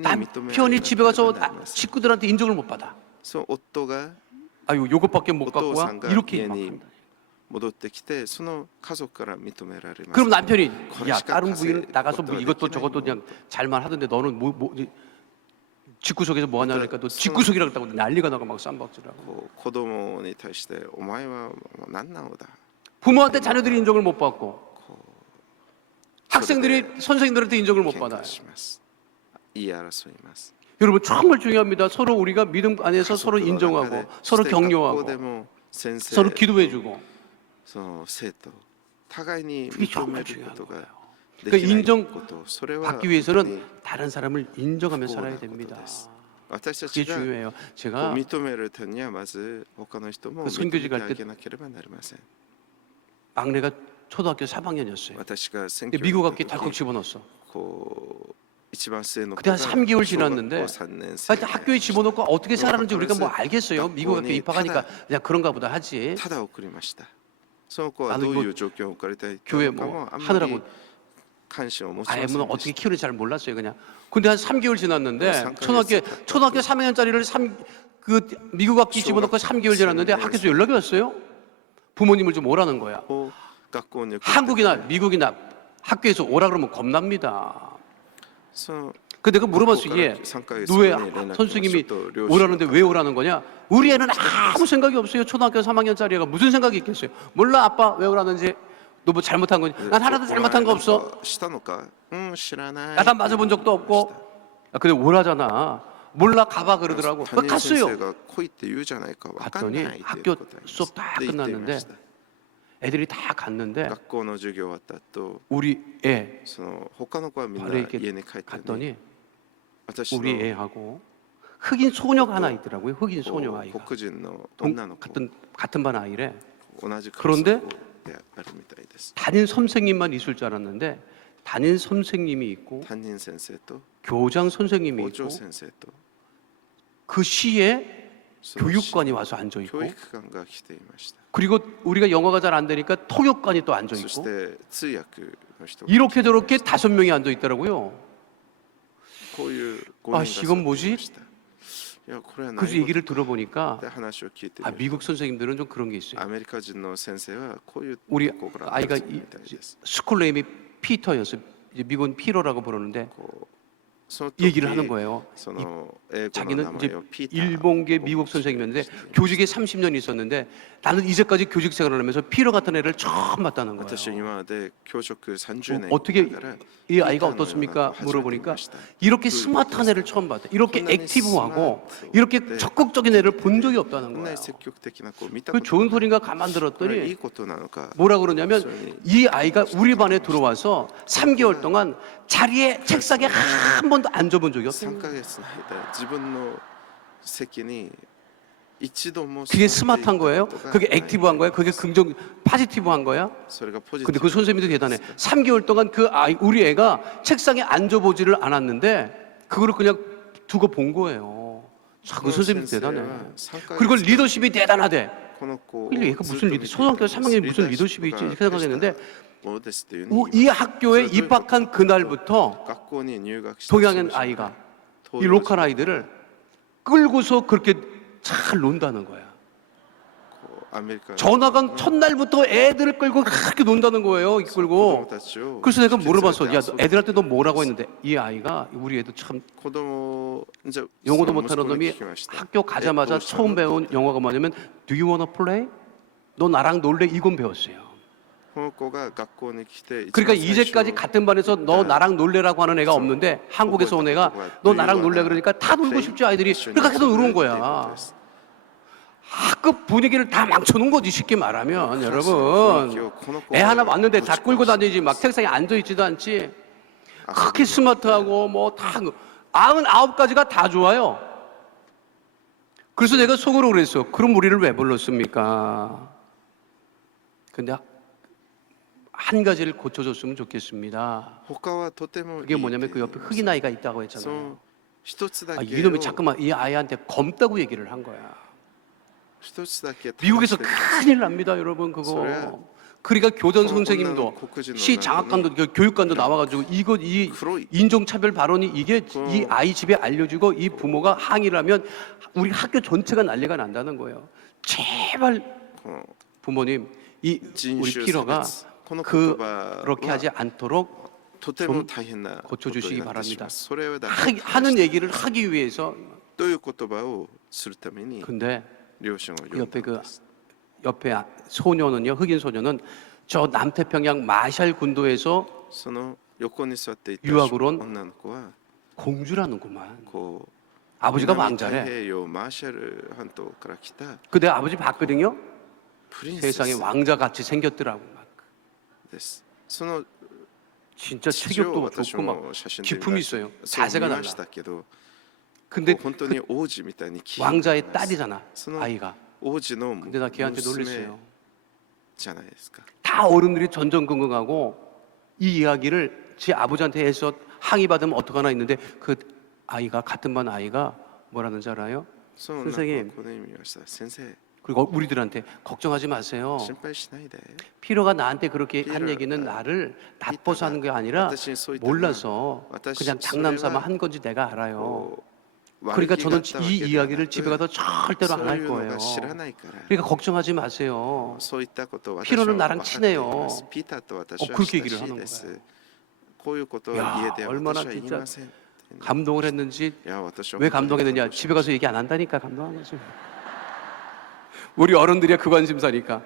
남편이 집에 가서 식구들한테 인정을 못 받아. 아유 요것밖에 못 갖고 와 이렇게 막 합니다. 그럼 남편이 야 다른 부인은 나가서 뭐 이것도 저것도 그냥 잘만 하던데 너는 뭐 집구석에서 뭐 하냐 그러니까 너 집구석이라고 했다고 난리가 나고 막 쌈박질하고. 부모한테 자녀들이 인정을 못 받고 학생들이 선생님들한테 인정을 못 받아요. 여러분 정말 중요합니다. 서로 우리가 믿음 안에서 서로 인정하고 서로 격려하고 서로 기도해주고 그게 정말 중요한 거예요. 그러니까 인정받기 위해서는 다른 사람을 인정하며 살아야 됩니다. 그게 중요해요. 제가 그 선교지 갈 때 막내가 초등학교 3학년이었어요. 미국 학교에 덜컥 집어넣었어. 그때 한 3개월 지났는데 하여튼 학교에 집어넣고 어떻게 살았는지 우리가 뭐 알겠어요. 미국 학교 입학하니까 그냥 그런가 보다 하지. 나는 뭐 교회 뭐 하느라고 아예 뭐 어떻게 키우는지 잘 몰랐어요 그냥. 근데 한 3개월 지났는데 초등학교 3학년짜리를 그 미국 학교 집어넣고 3개월 지났는데 학교에서 연락이 왔어요. 부모님을 좀 오라는 거야. 한국이나 미국이나 학교에서 오라 그러면 겁납니다. 근데 내가 물어봤어. 왜 선생님이 오라는데 왜 오라는 거냐? 우리 애는 아무 생각이 없어요. 초등학교 3학년짜리 애가 무슨 생각이 있겠어요? 몰라 아빠 왜 오라는지. 너 뭐 잘못한 거니? 난 하나도 잘못한 거 없어. 야단 맞아본 적도 없고. 근데 오라잖아. 몰라 가봐 그러더라고. 갔어요. 갔더니 학교 수업 다 끝났는데 애들이 다 갔는데 우리 애 바로 이렇게 갔더니 우리 애하고 흑인 소녀가 하나 있더라고요. 흑인 소녀 아이가 같은 반 아이래. 그런데 담임 선생님만 있을 줄 알았는데 담임 선생님이 있고 교장 선생님이 있고 그 시에 교육관이 와서 앉아 있고 그리고 우리가 영어가 잘 안 되니까 통역관이 또 앉아 있고 이렇게 저렇게 5명이 앉아 있더라고요. 아, 이건 뭐지? 그래서 얘기를 들어보니까 미국 선생님들은 좀 그런 게 있어요. 우리 아이가 스쿨 네임이 피터였어요. 미국은 피로라고 부르는데 얘기를 하는 거예요. 자기는 이제 일본계 미국 선생님이었는데 교직에 30년 있었는데 나는 이제까지 교직 생활을 하면서 피로 같은 애를 처음 봤다는 거예요. 어떻게 이 아이가 어떻습니까? 물어보니까 이렇게 스마트한 애를 처음 봤다. 이렇게 액티브하고 이렇게 적극적인 애를 본 적이 없다는 거예요. 그 좋은 소리인가 가만 들었더니 뭐라 그러냐면 이 아이가 우리 반에 들어와서 3개월 동안 자리에 책상에 한 번도 앉아본 적이 없어요. 그게 스마트한 거예요? 그게 액티브한 거예요? 그게 파지티브한 거야? 근데 그 선생님도 대단해. 3개월 동안 그 아이, 우리 애가 책상에 앉아보지를 않았는데 그거를 그냥 두고 본 거예요. 참, 그 선생님도 대단해. 그리고 리더십이 대단하대. 얘가 무슨 리더십? 초등학교 3학년이 무슨 리더십이 있지? 이렇게 생각했는데 이 학교에 입학한 그날부터 동양인 아이가 이 로컬 아이들을 끌고서 그렇게 잘 논다는 거야. 전화 간 첫날부터 애들을 끌고 그렇게 논다는 거예요. 끌고. 그래서 내가 물어봤어. 야, 애들한테 너 뭐라고 했는데 이 아이가 우리 애도 참 영어도 못하는 놈이 학교 가자마자 처음 배운 영어가 뭐냐면 Do you wanna play? 너 나랑 놀래? 이건 배웠어요. 그러니까 이제까지 같은 반에서 너 나랑 놀래라고 하는 애가 없는데 한국에서 온 애가 너 나랑 놀래 그러니까 다 놀고 싶지 아이들이. 그러니까 계속 놀은 거야. 학급 분위기를 다 망쳐놓은 거지 쉽게 말하면. 여러분 애 하나 왔는데 다 끌고 다니지 막 책상에 앉아있지도 않지. 그렇게 스마트하고 뭐 다 99가지가 다 좋아요. 그래서 내가 속으로 그랬어. 그럼 우리를 왜 불렀습니까? 근데 한 가지를 고쳐줬으면 좋겠습니다. 그게 뭐냐면 그 옆에 흑인 아이가 있다고 했잖아요. 이놈이 자꾸만 이 아이한테 검다고 얘기를 한 거야. 미국에서 큰일 납니다, 여러분. 그거. 그러니까 교장 선생님도 시 장학관도 교육관도 나와가지고 이 인종차별 발언이 이게 이 아이 집에 알려지고 이 부모가 항의를 하면 우리 학교 전체가 난리가 난다는 거예요. 제발 부모님 우리 피러가 그렇게 하지 않도록 좀 고쳐주시기 바랍니다. 하는 얘기를 하기 위해서. 근데 옆에 소녀는요, 흑인 소녀는 저 남태평양 마샬 군도에서 유학을 온 공주라는구만. 아버지가 왕자래. 그 내 아버지 봤거든요. 세상에 왕자같이 생겼더라고. 막. 진짜 체격도 좋고 막 기품이 있어요. 자세가 달라. 근데 그 왕자의 딸이잖아, 아이가. 근데 나 걔한테 놀랬어요. 다 어른들이 전전긍긍하고 이 이야기를 제 아버지한테 해서 항의받으면 어떡하나 있는데 그 아이가 같은 반 아이가 뭐라는 줄 알아요? その 선생님 この意味をした先生 그리고 우리들한테 걱정하지 마세요. 心配しないで 피로가 나한테 그렇게 한 피로가 얘기는 나를 나빠서 하는 게 아니라私にそう言ったのは 몰라서 그냥 장난삼아 한 건지 내가 알아요. こう 그러니까 悪気が 저는 あったわ 이 けではなく 이야기를 집에 가서 절대로 안 そう 할 いうの 거예요. が知らないから 그러니까 걱정하지 마세요. そういったことを私 피로는 は 나랑 分かってい 친해요. ますピーターと私は 그렇게 親 얘기를 しい 하는 で 거예요. すこういうことを 야 家では 얼마나 私は言い 진짜 ません 감동을 했는지 いや私は 왜 本当に 감동했느냐? 집에 가서 얘기 안 한다니까 감동한 거지. 우리 어른들이야 그 관심사니까.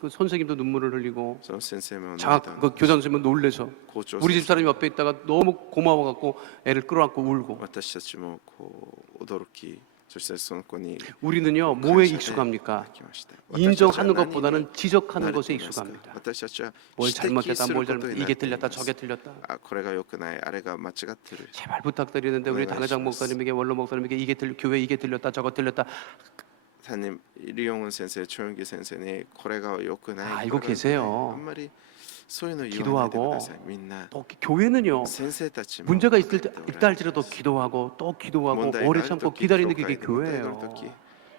그 선생님도 눈물을 흘리고 その先生も 그 교장 선생님은 놀래서 校長 우리 집 사람이 옆에 있다가 너무 고마워갖고 애를 끌어안고 울고 私たちもこう驚きそしてその子に 우리는요 뭐에 익숙합니까? 泣きました 인정하는 私たちは 것보다는 지적하는 何に 것에 慣れていますか 익숙합니다. 私たちは 뭘 指摘 잘못했다 す 뭘 ること 잘못 に慣 이게 れてい 틀렸다 ます 저게 틀렸다 あこれが良くないあれが間違ってる 제발 부탁드리는데 우리 당회장 목사님에게 원로 목사님에게 교회 이게 틀렸다 저거 틀렸다 担任リオン先生、チョンギ先生にこれが良くない。 알고 계세요. あんまりそういうの言わないでく 기도하고 ださい。みんな 또 교회는요 先生たちも 문제가 있다 할지라도 기도하고 또 기도하고 오래 참고 기다리는 게 그게 교회예요.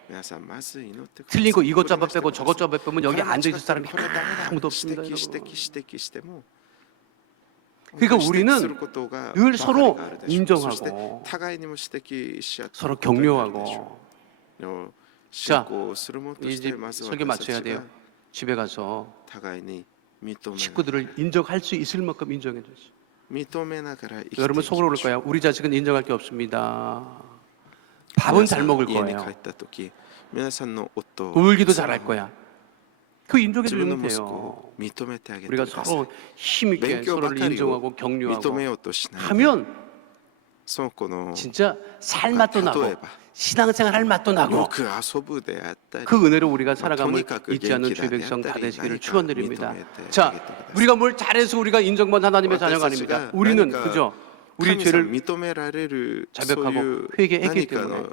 皆さんまず祈ってください。 틀린 거 이것 잡아 빼고 저것 잡아 빼면 여기 앉아 있을 사람이 これダメだ 아무도 없습니다. 指 여러분. 摘しても 그러니까 指摘 우리는 することが 늘 서로 ばかりがあるでしょう。そして 인정하고 互いにも指摘し合って 서로 ことになるでし 격려하고 ょう。信仰するものとし 이제 てまず 설교 私た 맞춰야 ち 돼요. が 집에 가서 互いに認め 식구들을 인정할 수 있을 만큼 인정해 주세요. 認めながら生きてい 여러분 き 속으로 ま 그럴 しょう 거야. 우리 자식은 인정할 게 없습니다. 밥은 잘 먹을 家に帰 거예요. った時皆さんの夫 울기도 잘할 거야. 그 인정해 自分の 주면 息子 돼요. を認めてあげて 우리가 ください 서로 힘있게 勉強ば 서로를 かりを 인정하고 認 격려하고 めようとしないで 하면 その子の 진짜 살 맛도 나고 例えば 신앙생활 할 맛도 よ 나고 く遊ぶであったり 그 은혜로 우리가 살아감을 토니카크 잊지 않는 genki 주의 백성 다 다니 되시기를 나니까 축원드립니다. 믿음에 자, 대하게 우리가 뭘 잘해서 우리가 인정받는 하나님의 자녀가私たちが 아닙니다. 우리는 何か 그저 우리 神様 죄를 認められる 자백하고 そういう 회개했기 何か 때문에 の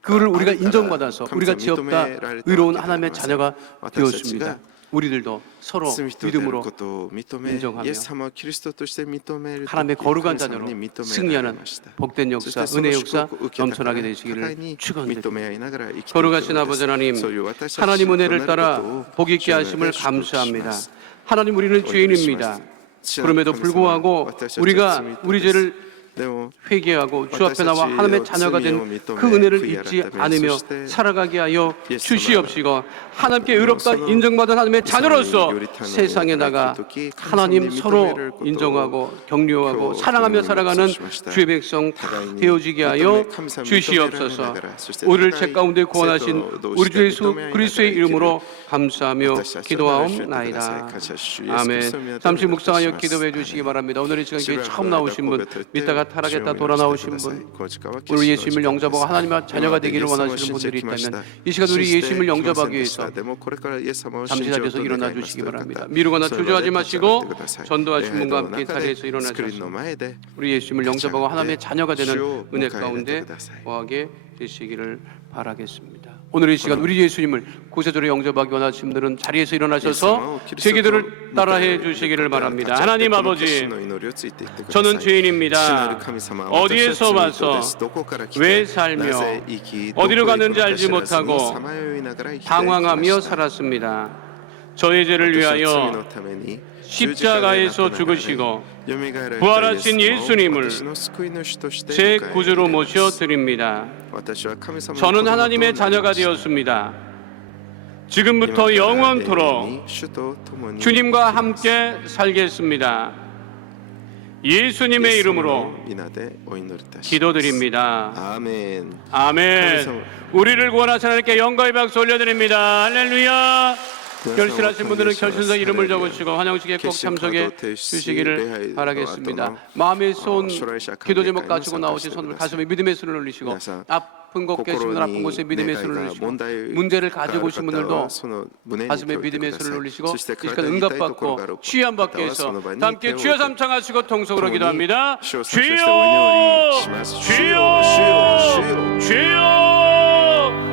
그거를 우리가 아니까 인정받아서 우리가 감사합니다. 지었다 믿음에 의로운 라를 하나님의 따르게 자녀가 되었습니다. 되었습니다. 우리들도 서로 罪人である 믿음으로 ことを認め 인정하며 イエス様をキリストとして認める 하나님의 時 거룩한 神様 자녀로 に認められ 승리하는 ました 복된 そして 역사, その 은혜 祝 역사 福を受けたから 넘쳐나게 互い 되시기를 に 축원드립니다. 認め合いながら生きていく 거룩하신 のです 아버지 하나님, そういう私たち 하나님 の 은혜를 なる 따라 ことを 복 있게 하심을 主の願いを祝福し 감사합니다. ます 하나님 우리는 죄인입니다. 그럼에도 불구하고 우리가 우리 죄를 でも 회개하고 주 앞에 나와 하나님의 자녀가 된 그 은혜를 잊지 않으며 살아가게 하여 주시옵시고 하나님께 의롭다 인정받은 하나님의 자녀로서 세상에 나가 하나님 서로 인정하고 격려하고 사랑하며 살아가는 주의 백성 다 되어지게 하여 주시옵소서. 우리를 죄 가운데 구원하신 우리 주 예수 그리스도의 이름으로 감사하며 기도하옵나이다. 아멘. 잠시 묵상하여 기도해 주시기 바랍니다. 오늘 이 시간 교회 처음 나오신 분, 믿다가 타락했다 돌아 나오신 분, 우리 예수님을 영접하고 하나님의 자녀가 되기를 원하시는 분들이 있다면 이 시간 우리 예수님을 영접하기 위해서 잠시 자리에서 일어나 주시기 바랍니다. 미루거나 주저하지 마시고 전도하신 분과 함께 자리에서 일어나셔서 우리 예수님을 영접하고 하나님의 자녀가 되는 은혜 가운데 거하게 되시기를 바라겠습니다. 오늘 이 시간 우리 예수님을 구세주로 영접하기 원하시는 분들은 자리에서 일어나셔서 제 기도를 따라해 주시기를 바랍니다. 하나님 아버지, 저는 죄인입니다. 어디에서 와서 왜 살며 어디로 가는지 알지 못하고 방황하며 살았습니다. 저의 죄를 위하여 십자가에서 죽으시고 부활하신 예수님을 제 구주로 모셔드립니다. 저는 하나님의 자녀가 되었습니다. 지금부터 영원토록 주님과 함께 살겠습니다. 예수님의 이름으로 기도드립니다. 아멘. 아멘. 우리를 구원하신 하나님께 영광의 박수 올려드립니다. 할렐루야. 결실하신 분들은 결신서 이름을 적으시고 환영식에 꼭 참석해 주시기를 바라겠습니다. 마음의 손, 기도 제목 가지고 나오신 손을 가슴에 믿음의 손을 올리시고 아픈 곳 계신 분들 아픈 곳에 믿음의 손을 올리시고 문제를 가지고 오신 분들도 가슴에 믿음의 손을 올리시고 이 시간 응답받고 취함받게 해서 다 함께 주여 삼창하시고 통성으로 기도합니다. 주여! 주여! 주여!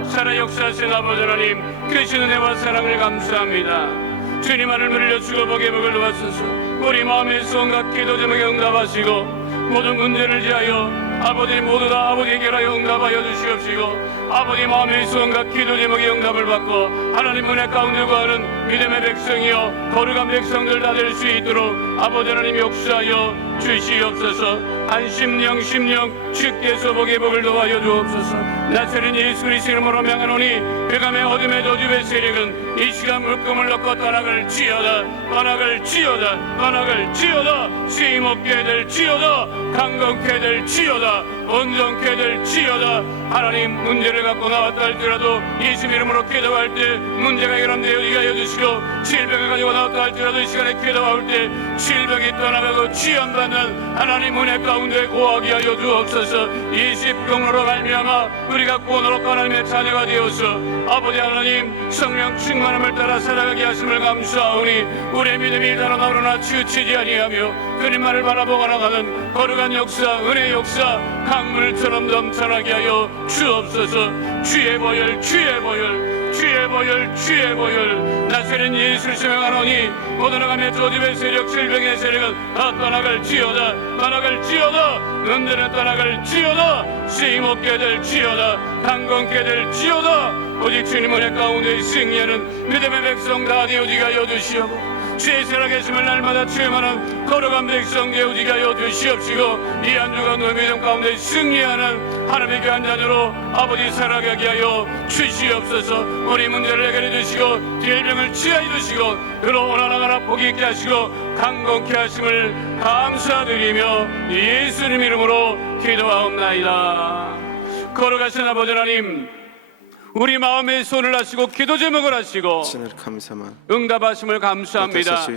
살아 역사하신 아버지 하나님 크신 은혜와 사랑을 감사합니다. 주님 하늘 물려 주고 복의 복을 놓았소서. 우리 마음의 수원과 기도 제목에 응답하시고 모든 문제를 지하여 아버지 모두 다 아버지 해결하여 응답하여 주시옵시고 아버지 마음의 수원과 기도 제목에 응답을 받고 하나님 은혜 가운데 거하는 믿음의 백성이여 거룩한 백성들 다 될 수 있도록 아버지 하나님 역사하여 주시옵소서. 한심령 심령 주께서 복의 복을 도와여 주옵소서. 나사렛 예수 그리스도 이름으로 명하노니 그감의 어둠의 저주의 세력은 이 시간 물금을 넣고 떠나갈 지어다 떠나갈 지어다 떠나갈 지어다 쓰임 없게 될 지어다 강건케 될 지어다 온전케 될 지어다. 하나님 문제를 갖고 나왔다 할지라도 예수 이름으로 기도할 때 문제가 해결되어지게 하여 주시고 질병을 가지고 나왔다 할지라도 이 시간에 기도할 때 질병이 떠나가고 치유받는 하나님 은혜 가운데 고하게 하여 주옵소서. 이 십경으로 말미암아 우리가 구원으로 하나님의 자녀가 되어서 아버지 하나님 성령 충만함을 따라 살아가게 하심을 감사하오니 우리의 믿음이 다른 하루나 치우치지 아니하며 그림만을 바라보고 나가는 거룩한 역사 은혜 역사 강물처럼 넘쳐나게 하여 주옵소서. 주의 보혈 주의 보혈 주의 보혈 주의 보혈 나사렛 예수를 명하노니 모든 어감의 저주의 세력 질병의 세력은 다 떠나갈 지어다 떠나갈 지어다 은혜는 떠나갈 지어다 쓰임 없게 될 지어다 강건케 될 지어다. 오직 주님 은혜 가운데 승리하는 믿음의 백성 다 되어지게 하여 주시옵고 주의 살아계심을 날마다 체험하는 거룩한 백성 되어지게 하여 주시옵시고 이 한 주간 너의 믿음 가운데 승리하는 하나님의 귀한 자녀로 아버지 살아가게 하여 주시옵소서. 우리 문제를 해결해 주시고 질병을 치유해 주시고 그로 원하나가나 복이 있게 하시고 강건케 하심을 감사드리며 예수님 이름으로 기도하옵나이다. 거룩하신 아버지 하나님 우리 마음의 손을 하시고 기도 제목을 하시고 응답하심을 감사합니다.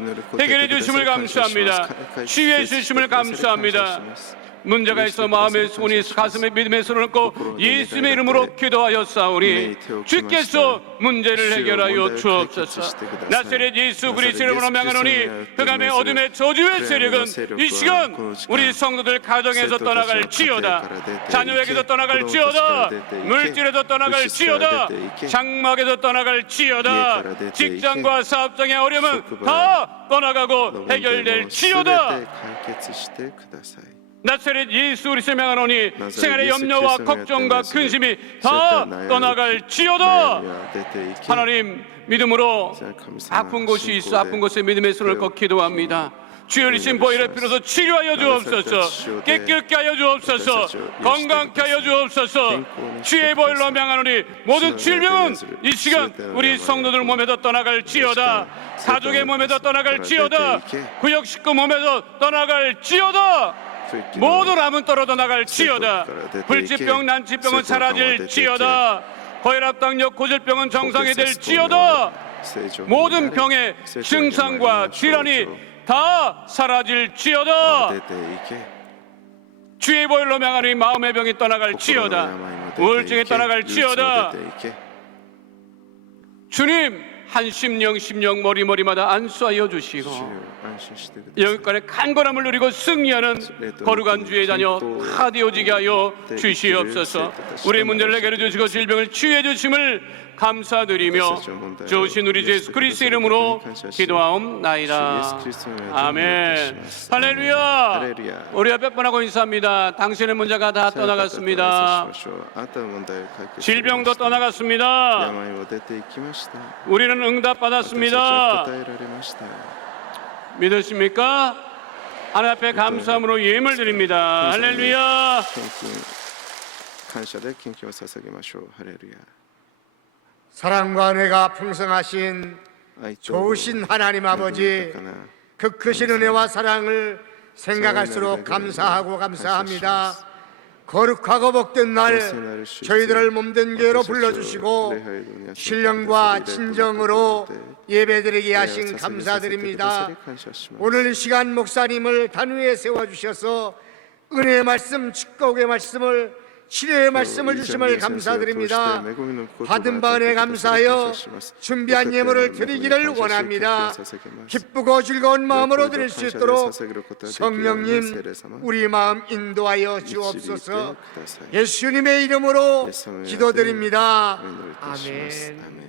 해결해 주심을 감사합니다. 치유해 주심을 감사합니다. 문제가 있어 마음의 손이 가슴에 믿음의 손을 얹고 예수님의 이름으로 기도하여 싸우니 주께서 문제를 해결하여 주옵소서. 나사렛 예수 그리스도 이름으로 명하노니 그감의 어둠의 저주의 세력은 이 시간 우리 성도들 가정에서 떠나갈 지어다 자녀에게도 떠나갈 지어다 물질에도 떠나갈 지어다 장막에도 떠나갈 지어다 직장과 사업장의 어려움은 다 떠나가고 해결될 지어다. 나사렛 예수 그리스도 명하노니 생활의 염려와 걱정과 근심이 다 떠나갈 지어다. 하나님 믿음으로 아픈 곳이 있어 아픈 곳에 믿음의 손을 꺾 기도합니다. 주여 흘리신 보혈의 피로서 치료하여 주옵소서. 깨끗게 하여 주옵소서. 건강케 하여 주옵소서. 주의 보혈로 명하노니 모든 질병은 이 시간 우리 성도들 몸에도 떠나갈 지어다 가족의 몸에도 떠나갈 지어다 구역 식구 몸에도 떠나갈 지어다 모든 암은 떨어져 나갈 지어다. 불치병 난치병은 사라질 지어다. 고혈압 당뇨 고질병은 정상이 될 지어다. 모든 병의 증상과 질환이 다 사라질 지어다. 주의 보혈로 명하니 마음의 병이 떠나갈 지어다. 우울증이 떠나갈 지어다. 주님 한심령 심령 머리마다 안수하여 주시고 영육간의 간건함을 누리고 승리하는 거룩한 주의 자녀 다 되어지게 하여 주시옵소서. 우리의 문제를 해결해 주시고 질병을 치유해 주심을 감사드리며 좋으신 우리 주 예수 그리스도 이름으로 기도하옵나이다. 아멘. 할렐루야. 우리가 몇 번하고 인사합니다. 당신의 문제가 다 떠나갔습니다. 질병도 떠나갔습니다. 우리는 응답받았습니다. 믿으십니까? 하나님 앞에 감사함으로 예물 드립니다. 할렐루야. 사랑과 은혜가 풍성하신 좋으신 하나님 아버지 그 크신 은혜와 사랑을 생각할수록 감사하고 감사합니다. 거룩하고 복된 날 저희들을 몸된 교회로 불러주시고 신령과 진정으로 예배드리게 하신 감사드립니다. 오늘 이 시간 목사님을 단위에 세워주셔서 은혜의 말씀 축복의 말씀을 치료의 말씀을 주심을 감사드립니다. 받은 바 은혜 감사하여 준비한 예물을 드리기를 원합니다. 기쁘고 즐거운 마음으로 드릴 수 있도록 성령님 우리 마음 인도하여 주옵소서. 예수님의 이름으로 기도드립니다. 아멘.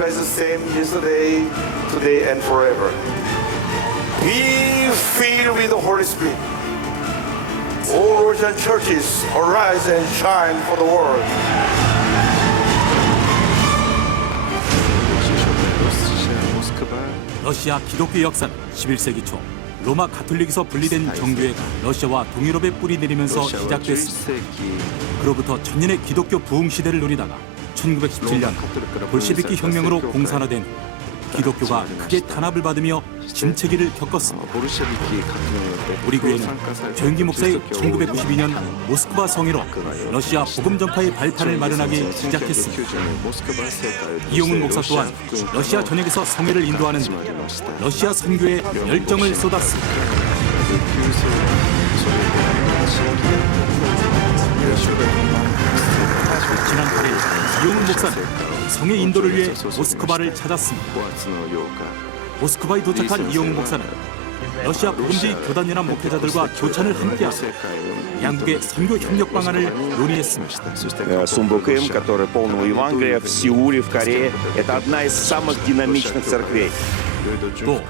remains the same yesterday, today, and forever. Be filled with the Holy Spirit. All Russian churches, arise and shine for the world. 러시아 기독교 역사는 11세기 초 로마 가톨릭에서 분리된 정교회가 러시아와 동유럽에 뿌리 내리면서 시작됐습니다. 그로부터 천년의 기독교 부흥 시대를 누리다가 1917년 볼셰비키 혁명으로 공산화된 후 기독교가 크게 탄압을 받으며 침체기를 겪었습니다. 우리 교회는 조영기 목사의 1992년 모스크바 성회로 러시아 복음 전파의 발판을 마련하기 시작했습니다. 이용훈 목사 또한 러시아 전역에서 성회를 인도하는 러시아 선교에 열정을 쏟았습니다. 지난 8일 이용훈 목사는 성회 인도를 위해 모스크바를 찾았습니다. 모스크바에 도착한 이용훈 목사는 러시아 복음주의 교단연합 목회자들과 교찬을 함께하고 양국의 선교 협력 방안을 논의했습니다. СумБКМ, которая полного Евангелия в Сеуле, в Корее, это одна из самых динамичных церквей. 또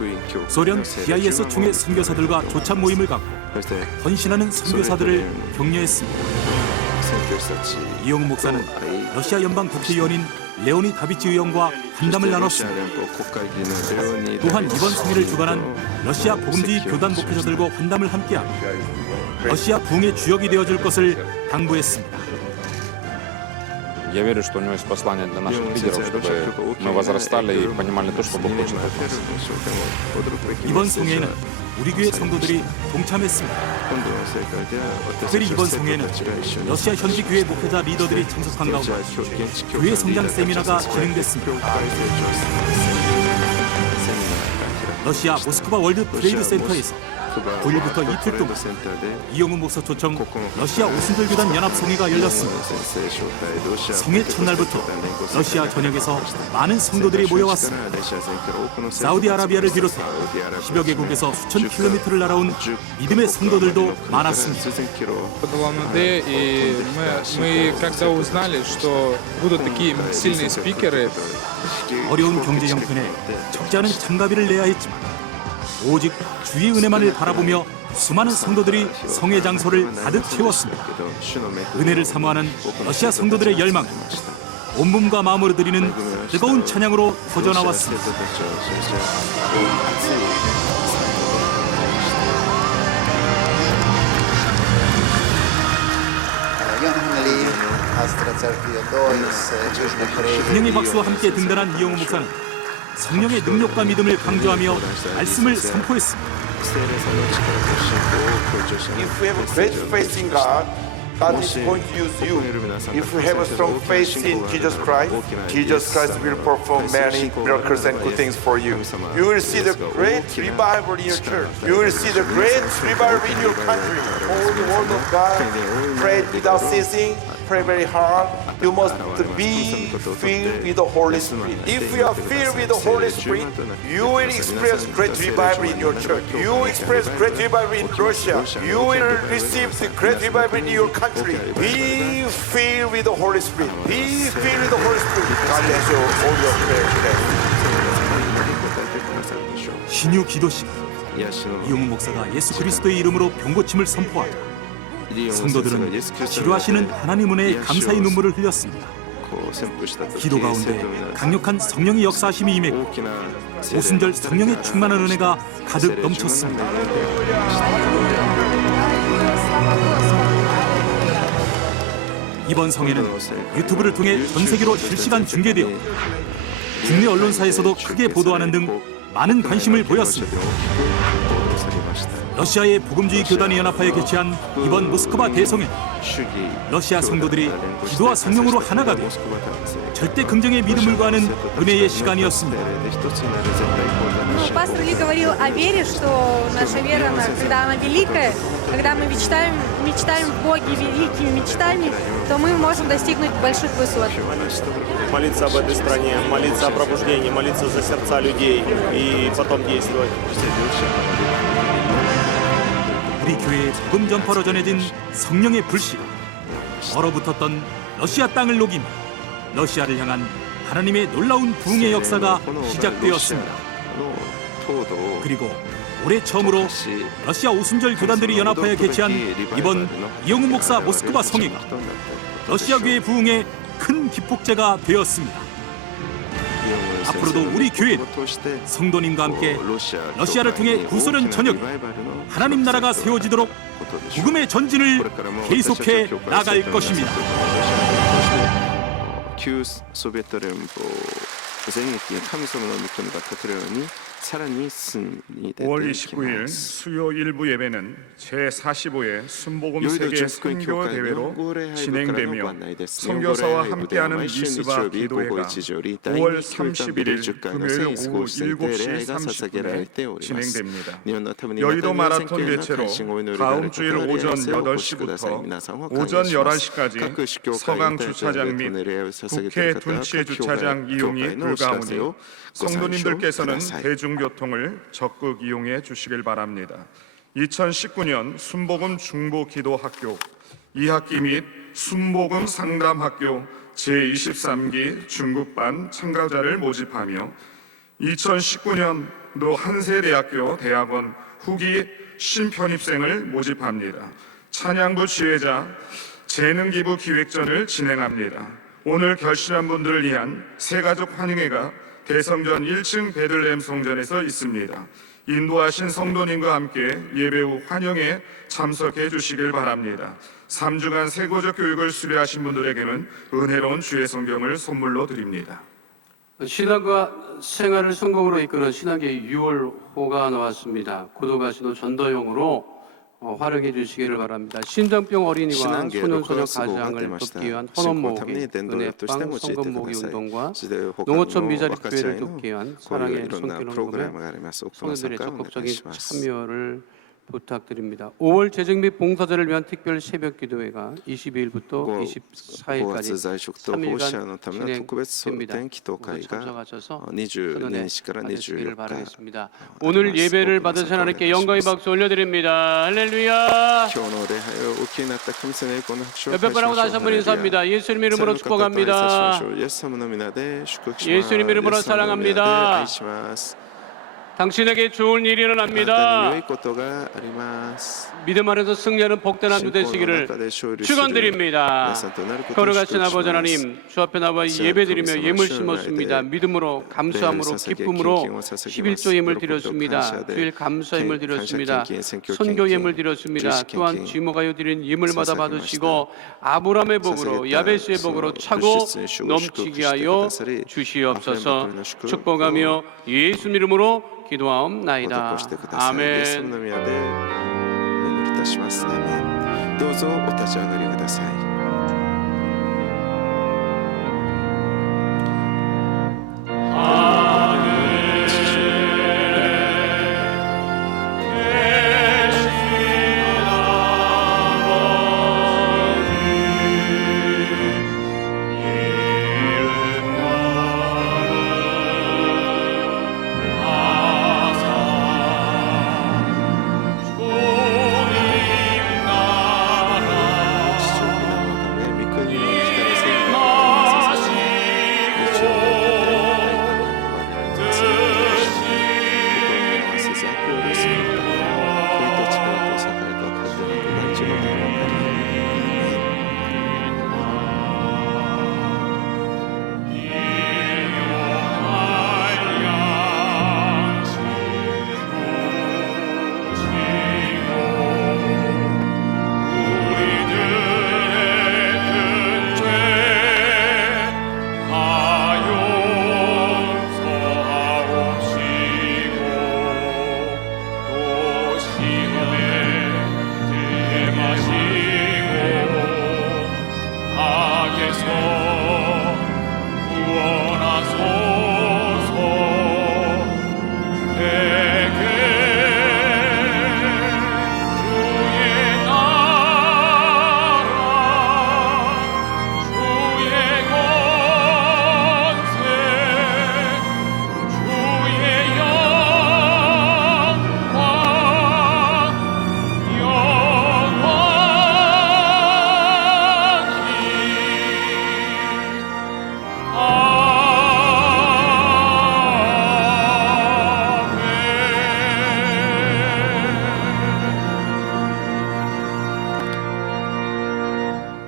소련 DIS 총회 선교사들과 교찬 모임을 갖고 헌신하는 선교사들을 격려했습니다. 이용훈 목사는 러시아 연방 국회의원인 레오니 다비치 의원과 환담을 나눴습니다. 또한 이번 성회를 주관한 러시아 복음주의 교단 목회자들과 환담을 함께하고 러시아 부흥의 주역이 되어줄 것을 당부했습니다. Я верю, что у него есть послание для наших лидеров, чтобы мы возрастали и понимали то, что Бог хочет от нас. 이번 성회에는 우리 교회 성도들이 동참했습니다. 특별히 이번 성회에는 러시아 현지 교회 목회자 리더들이 참석한 가운데 교회 성장 세미나가 진행됐습니다. 러시아 모스크바 월드 트레이드 센터에서 9일부터 이틀 동안 이용훈 목사 초청 러시아 오순절 교단 연합 성회가 열렸습니다. 성회 첫날부터 러시아 전역에서 많은 성도들이 모여왔습니다. 사우디아라비아를 비롯해 10여 개국에서 수천 킬로미터를 날아온 믿음의 성도들도 많았습니다. Мы когда узнали, что будут такие сильные спикеры, 어려운 경제 형편에 적지 않은 장가비를 내야 했지만 오직 주의 은혜만을 바라보며 수많은 성도들이 성회 장소를 가득 채웠습니다. 은혜를 사모하는 러시아 성도들의 열망은 온몸과 마음으로 드리는 뜨거운 찬양으로 터져나왔습니다. 환영의 박수와 함께 등단한 이용훈 목사는 성령의 능력과 믿음을 강조하며 말씀을 선포했습니다. If we have a great faith in God, God is going to use you. If you have a strong faith in Jesus Christ will perform many miracles and good things for you. You will see the great revival in your church. You will see the great revival in your country. All the word of God, pray without ceasing, pray very hard. You must be filled with the Holy Spirit. If you are filled with the Holy Spirit, you will experience great revival in your church. You will experience great revival in Russia. You will receive the great revival in your country. Be filled with the Holy Spirit. Be filled with the Holy Spirit. God bless you all your prayers today. 신유 기도 시간 이용훈 목사가 예수 그리스도의 이름으로 병고침을 선포하자 성도들은 치료하시는 하나님 은혜에 감사의 눈물을 흘렸습니다. 기도 가운데 강력한 성령의 역사하심이 임했고 오순절 성령의 충만한 은혜가 가득 넘쳤습니다. 이번 성회는 유튜브를 통해 전 세계로 실시간 중계되어 국내 언론사에서도 크게 보도하는 등 많은 관심을 보였습니다. 러시아의 복음주의 교단이 연합하여 개최한 이번 모스크바 대성회, 러시아 성도들이 기도와 성령으로 하나가 되어 절대 긍정의 믿음을 구하는 은혜의 시간이었습니다. Пастор Ли говорил о вере, что наша вера, когда она великая, когда мы мечтаем в Боге великими мечтами, то мы можем достигнуть больших высот. Молиться об этой стране, молиться о пробуждении, молиться за сердца людей и потом действовать. 우리 교회의 복음 전파로 전해진 성령의 불씨가 얼어붙었던 러시아 땅을 녹이며 러시아를 향한 하나님의 놀라운 부흥의 역사가 시작되었습니다. 그리고 올해 처음으로 러시아 오순절 교단들이 연합하여 개최한 이번 이영우 목사 모스크바 성회가 러시아 교회 부흥의 큰 기폭제가 되었습니다. 앞으로도 우리 교회는 성도님과 함께 러시아를 통해 구소련 전역에 하나님 나라가 세워지도록 복음의 전진을 계속해 나갈 것입니다. 旧ソビエト連邦全域に神様の御国が立てるようにさらに進んで 5월 いきま 29일 す。 수요 일부 예배는 제45회 순복음 여의도 세계 주스코인 선교 교회의 대회로 고래 진행되며 하이브からのご案内です 선교사와 고래 함께하는 하이브では 미스바毎週日曜日午後 기도회가 1時より第 5월 2教団ビレッジ会の 30일 聖ス 금요일 コ 오후 ースで礼 7시 が捧げられてお 30분에 ります。 진행됩니다. 日本のために 여의도 また 마라톤 皆さん 대체로 献金をお祈りがある 다음 주일 方は 오전 礼をお越しください。 8시부터 皆さんを歓迎 오전 します。 11시까지 各主教会 서강 に対して 주차장 및 礼を捧げて 국회 いる方は 둔치의 各教 주차장 会 이용이 教会のお知らせ 불가하오니 をご参照く 성도님들께서는 ださい。 대중교통을 적극 이용해 주시길 바랍니다. 2019년 순복음 중보기도학교 2학기 및 순복음 상담학교 제23기 중급반 참가자를 모집하며 2019년도 한세대학교 대학원 후기 신편입생을 모집합니다. 찬양부 지회자 재능기부 기획전을 진행합니다. 오늘 결실한 분들을 위한 새가족 환영회가 대성전 1층 베들레헴 성전에서 있습니다. 인도하신 성도님과 함께 예배 후 환영에 참석해 주시길 바랍니다. 3주간 세고적 교육을 수료하신 분들에게는 은혜로운 주의 성경을 선물로 드립니다. 신학과 생활을 성공으로 이끄는 신학의 6월호가 나왔습니다. 구독하시도 전도용으로 활용해 주시기를 바랍니다. 신장병 어린이와 소년소녀 가장을 돕기 위한 헌업 모으기, 은혜방 성금 모으기 운동과 농어촌 미자립 교회를 돕기 위한 사랑의 손길 헌금에 성도들의 적극적인 참여를 부탁드립니다. 5월 재정 및 봉사자를 위한 특별 새벽 기도회가 22일부터 24일까지 3일간 진행됩니다. 모두 참석하셔서 선언에 받으시기를 바라겠습니다. 오늘 예배를 받으신 하나님께 영광의 박수 올려드립니다. 할렐루야. 옆에 분하고 다시 한번 인사합니다. 예수님 이름으로 축복합니다. 예수님 이름으로 사랑합니다. 당신에게 좋은 일이 일어납니다. 믿음 안에서 승리하는 복된 한 주 되시기를 축원드립니다. 거룩하신 아버지 하나님, 주 앞에 나와 예배드리며 예물 심었습니다. 믿음으로, 감사함으로, 기쁨으로 11조 예물 드렸습니다. 주일 감사 예물 드렸습니다. 선교 예물 드렸습니다. 또한 쥐모가요 드린 예물마다 받으시고 아브라함의 복으로, 야베스의 복으로 차고 넘치게 하여 주시옵소서. 축복하며 예수 이름으로 기도하옵나이다. 아멘. どうぞお立ち上がりください。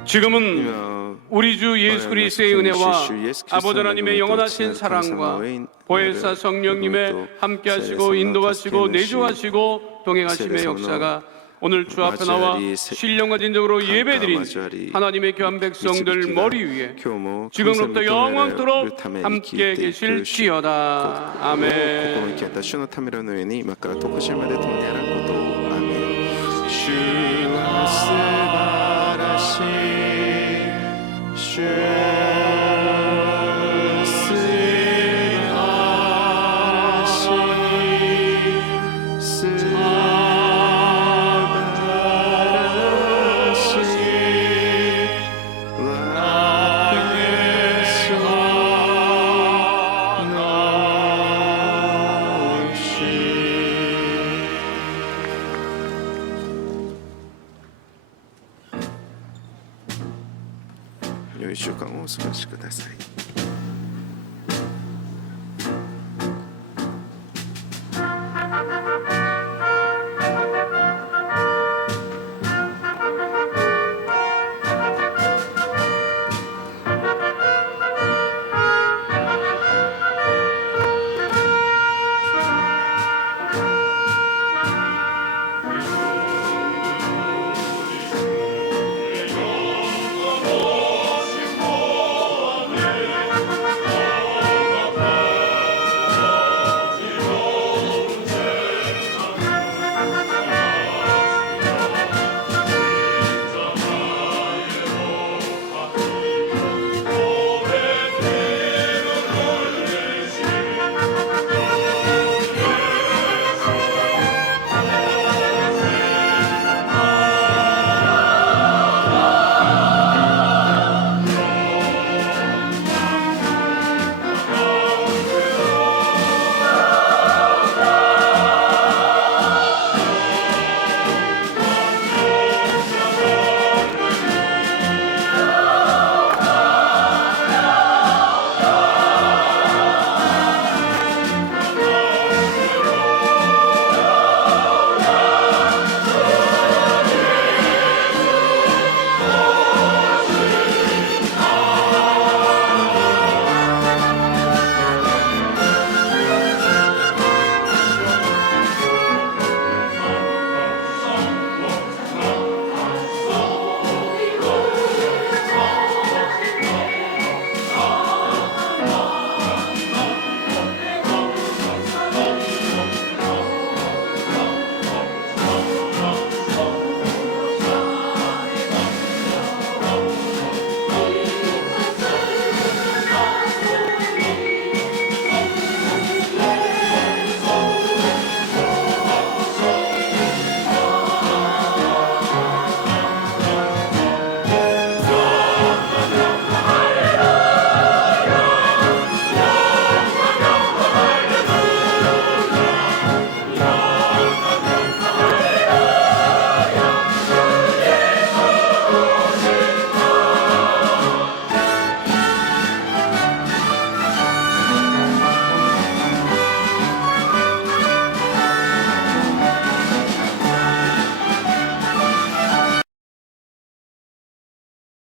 지금은 우리 주 예수 그리스도의 은혜와 아버지 하나님의 영원하신 사랑과 보혜사 성령님의 함께하시고 인도하시고 내주하시고 동행하심의 역사가 오늘 주 앞에 나와 신령과 진정으로 예배드린 하나님의 귀한 백성들 머리 위에 지금부터 영원토록 함께 계실지어다. 아멘.良い週間をお過ごしください。